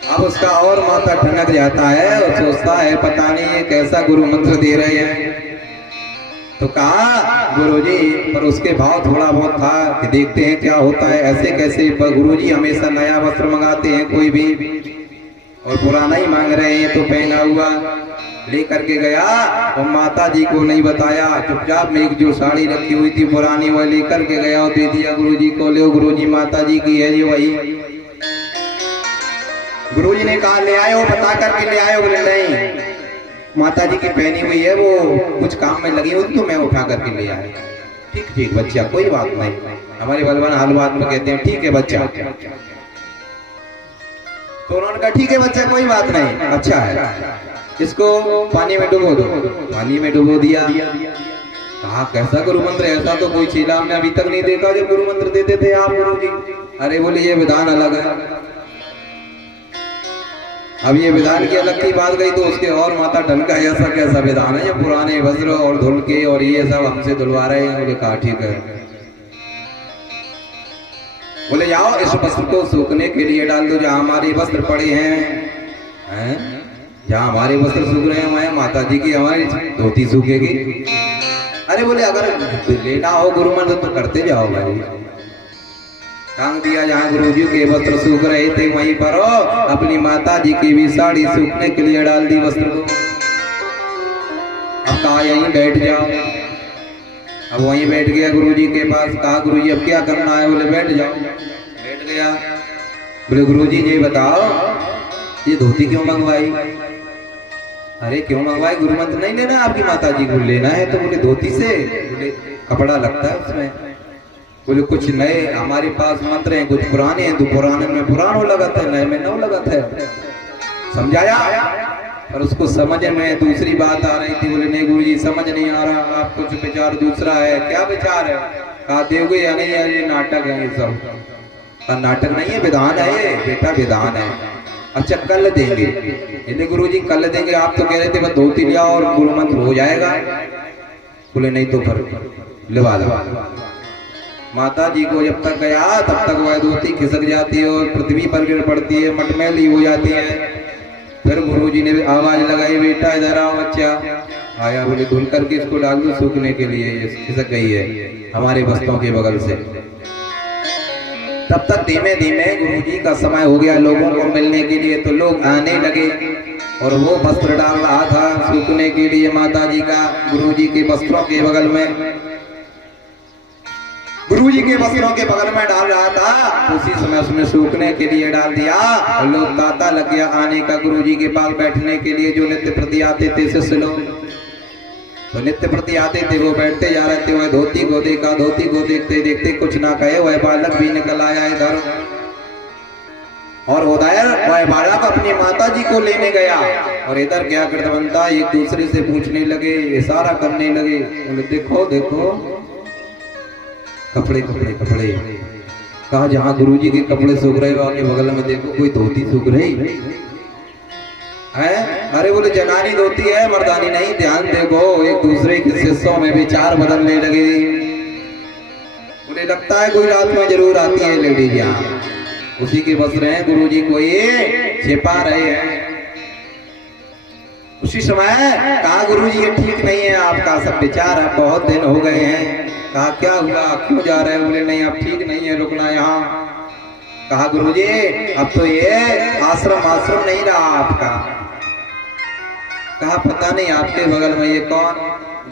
अब उसका और माथा ठनक जाता है और सोचता है पता नहीं ये कैसा गुरु मंत्र दे रहे हैं। तो कहा गुरुजी, पर उसके भाव थोड़ा बहुत था कि देखते हैं क्या होता है। ऐसे कैसे गुरुजी हमेशा नया वस्त्र मंगाते हैं कोई भी, और पुराना ही मांग रहे हैं। तो पहना हुआ लेकर के गया और माता जी को नहीं बताया, चुपचाप में एक जो साड़ी रखी हुई थी पुरानी वह लेकर के गया और दे दिया गुरुजी को। ले गुरुजी माता जी की है जी वही। गुरुजी ने कहा ले आए हो, बता करके ले आए हो? बोले नहीं, माता जी की पहनी हुई है, वो कुछ काम में लगी हुई तो मैं उठा करके ले आया। ठीक ठीक बच्चा, कोई बात नहीं। हमारे बलवान हाल बात में कहते हैं ठीक है बच्चा। तो उन्होंने कहा ठीक है बच्चा कोई बात नहीं, अच्छा है, इसको पानी में डुबो दो। पानी में डुबो दिया। कहा कैसा गुरु मंत्र? ऐसा तो कोई चेला हमने अभी तक नहीं देखा जो गुरु मंत्र देते थे आप गुरुजी। अरे बोले ये विधान अलग है। अब ये विधान की अलग की बात गई तो उसके और माता ढलका, ऐसा कैसा विधान है, ये पुराने वस्त्र और धुल के और ये सब हमसे धुलवा रहे हैं। बोले कहा ठीक है। बोले जाओ इस वस्त्र को सूखने के लिए डाल दो, जहाँ हमारे वस्त्र पड़े हैं, जहाँ हमारे वस्त्र सूख रहे हैं वहाँ माता जी की हमारी धोती सूखेगी। अरे बोले अगर लेना हो गुरु मंत्र तो करते जाओ भाई। टांग दिया। जहाँ गुरुजी के वस्त्र सूख रहे थे वहीं पर अपनी माता जी की भी साड़ी सूखने के लिए डाल दी वस्त्र को। अब कहा यहीं बैठ जाओ। अब वहीं बैठ गया गुरुजी के पास। कहा गुरुजी अब क्या करना है? बोले बैठ जाओ। बैठ गया। बोले गुरुजी ये बताओ ये धोती क्यों मंगवाई? अरे क्यों मंगवाई? गुरु मंत्र नहीं लेना आपकी माता जी को, लेना है तो बोले धोती से। बोले कपड़ा लगता है उसमें। बोले कुछ नए हमारे पास मंत्र हैं, कुछ पुराने हैं, तो पुराने में पुरानो लगत है, नए में नौ लगत है। समझाया पर उसको समझ में दूसरी बात आ रही थी। बोले नहीं गुरुजी समझ नहीं आ रहा, आप कुछ विचार दूसरा है। क्या विचार है? कहा दोगे या नहीं? ये नाटक है ये सब। नाटक नहीं है, विधान है ये बेटा, विधान है। अच्छा कल देंगे। यदि गुरुजी कल देंगे, आप तो कह रहे थे बस धोती लिया और गुरु मंत्र हो जाएगा। बोले नहीं तो फिर लिवा दो। माता जी को जब तक गया तब तक वह धोती खिसक जाती है और पृथ्वी पर गिर पड़ती है, मटमैली हो जाती है। फिर गुरुजी ने आवाज लगाई, बेटा इधर आओ। बच्चा आया। बोले धुल करके इसको डाल दो सूखने के लिए, ये खिसक गई है हमारे वस्त्रों के बगल से। तब तक धीमे धीमे गुरुजी का समय हो गया लोगों को मिलने के लिए, तो लोग आने लगे और वो वस्त्र डाल रहा था सूखने के लिए माता जी का गुरुजी के वस्त्रों के बगल में। गुरुजी के वस्त्रों के बगल में डाल रहा था, उसी समय उसमें सूखने के लिए डाल दिया और लोग तांता लग गया आने का गुरुजी के पास बैठने के लिए। जो नित्य प्रति आते थे शिष्य लोग, तो नित्य प्रति आते थे, वो बैठते जा रहे थे। वह धोती को देखा, धोती को देखते देखते कुछ ना कहे वह बालक भी निकल आया इधर। और उधर वह बालक अपनी माता जी को लेने गया और इधर क्या कृतवंता एक दूसरे से पूछने लगे, इशारा करने लगे। बोले देखो देखो कपड़े कपड़े कपड़े। कहा जहाँ गुरुजी के कपड़े सूख रहे वहां के बगल में देखो कोई धोती सूख रही है। अरे बोले जनानी धोती है, मर्दानी नहीं। ध्यान देखो एक दूसरे के शिष्यों में विचार बदलने लगे। बोले लगता है कोई रात में जरूर आती है लेडीज यहाँ, उसी के वस्त्र हैं, गुरुजी को ये छिपा रहे हैं। उसी समय कहा गुरुजी ये ठीक नहीं है आपका सब विचार, अब बहुत दिन हो गए हैं। कहा क्या हुआ, क्यों जा रहे हैं? बोले नहीं अब ठीक नहीं है, रुकना यहाँ। कहा गुरुजी अब तो ये आश्रम नहीं रहा आपका। कहा पता नहीं आपके बगल में ये कौन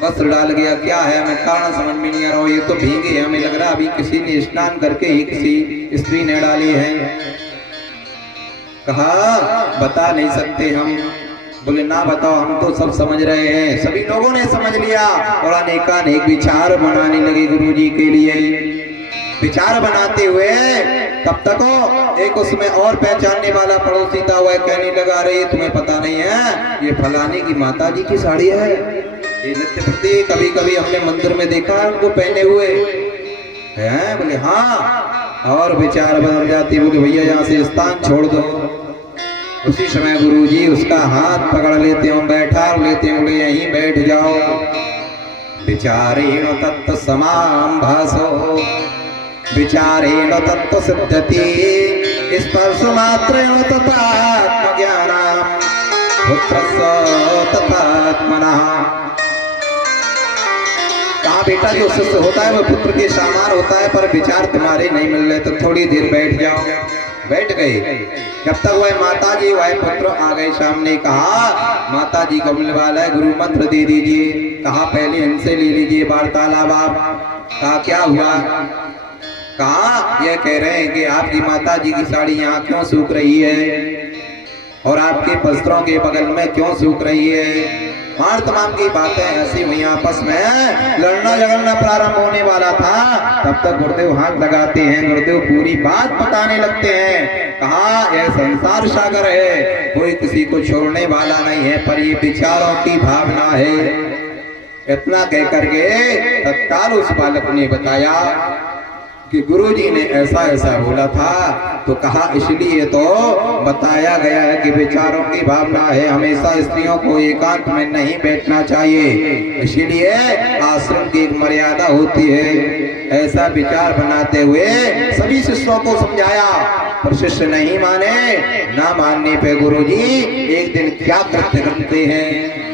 वस्त्र डाल गया, क्या है? हमें कारण समझ में नहीं आ रहा। ये तो भीगे है, हमें लग रहा अभी किसी ने स्नान करके ही किसी स्त्री ने डाली है। कहा बता नहीं सकते हम। बोले ना बताओ, हम तो सब समझ रहे हैं। सभी लोगों ने समझ लिया और अनेकानेक विचार बनाने लगे गुरुजी के लिए। विचार बनाते हुए तब तक एक उसमें और पहचानने वाला पड़ोसी था, वह कहने लगा रही तुम्हें पता नहीं है ये फलाने की माता जी की साड़ी है, ये नित्य प्रति कभी कभी हमने मंदिर में देखा है उनको पहने हुए हैं। बोले हाँ। और विचार बदल जाती। बोले भैया यहाँ से स्थान छोड़ दो। उसी समय गुरुजी उसका हाथ पकड़ लेते हैं, बैठा लेते हैं। बोले यहीं बैठ जाओ। विचारेण तत्व समाम भासो विचारेण तत्व सिद्धति स्पर्श मात्रेण तथात्म ज्ञानम पुत्रस्य तथात्मनः। कहा बेटा जो शिष्य होता है वो पुत्र के समान होता है, पर विचार तुम्हारे नहीं मिल रहे तो थोड़ी देर बैठ जाओ। बैठ गए। जब तक वह माता जी वह पुत्र आ गए सामने। कहा माता जी का मिलने वाला है, गुरु मंत्र दे दीजिए। कहा पहले इनसे ले लीजिए वार्तालाप आप। कहा क्या हुआ? कहा यह कह रहे हैं कि आपकी माता जी की साड़ी यहाँ क्यों सूख रही है और आपके वस्त्रों के बगल में क्यों सूख रही है। मार तमाम की बातें ऐसी हुई, आपस में लड़ना झगड़ना प्रारंभ होने वाला था। तब तक गुरुदेव हाथ लगाते हैं, गुरुदेव पूरी बात बताने लगते हैं। कहा यह संसार सागर है, कोई किसी को छोड़ने वाला नहीं है, पर ये विचारों की भावना है। इतना कह करके तत्काल उस बालक ने बताया कि गुरुजी ने ऐसा ऐसा बोला था। तो कहा इसलिए तो बताया गया है कि विचारों की भावना है, हमेशा स्त्रियों को एकांत में नहीं बैठना चाहिए, इसीलिए आश्रम की एक मर्यादा होती है। ऐसा विचार बनाते हुए सभी शिष्यों को समझाया, पर शिष्य नहीं माने। ना मानने पे गुरुजी एक दिन क्या कृत्य करते हैं।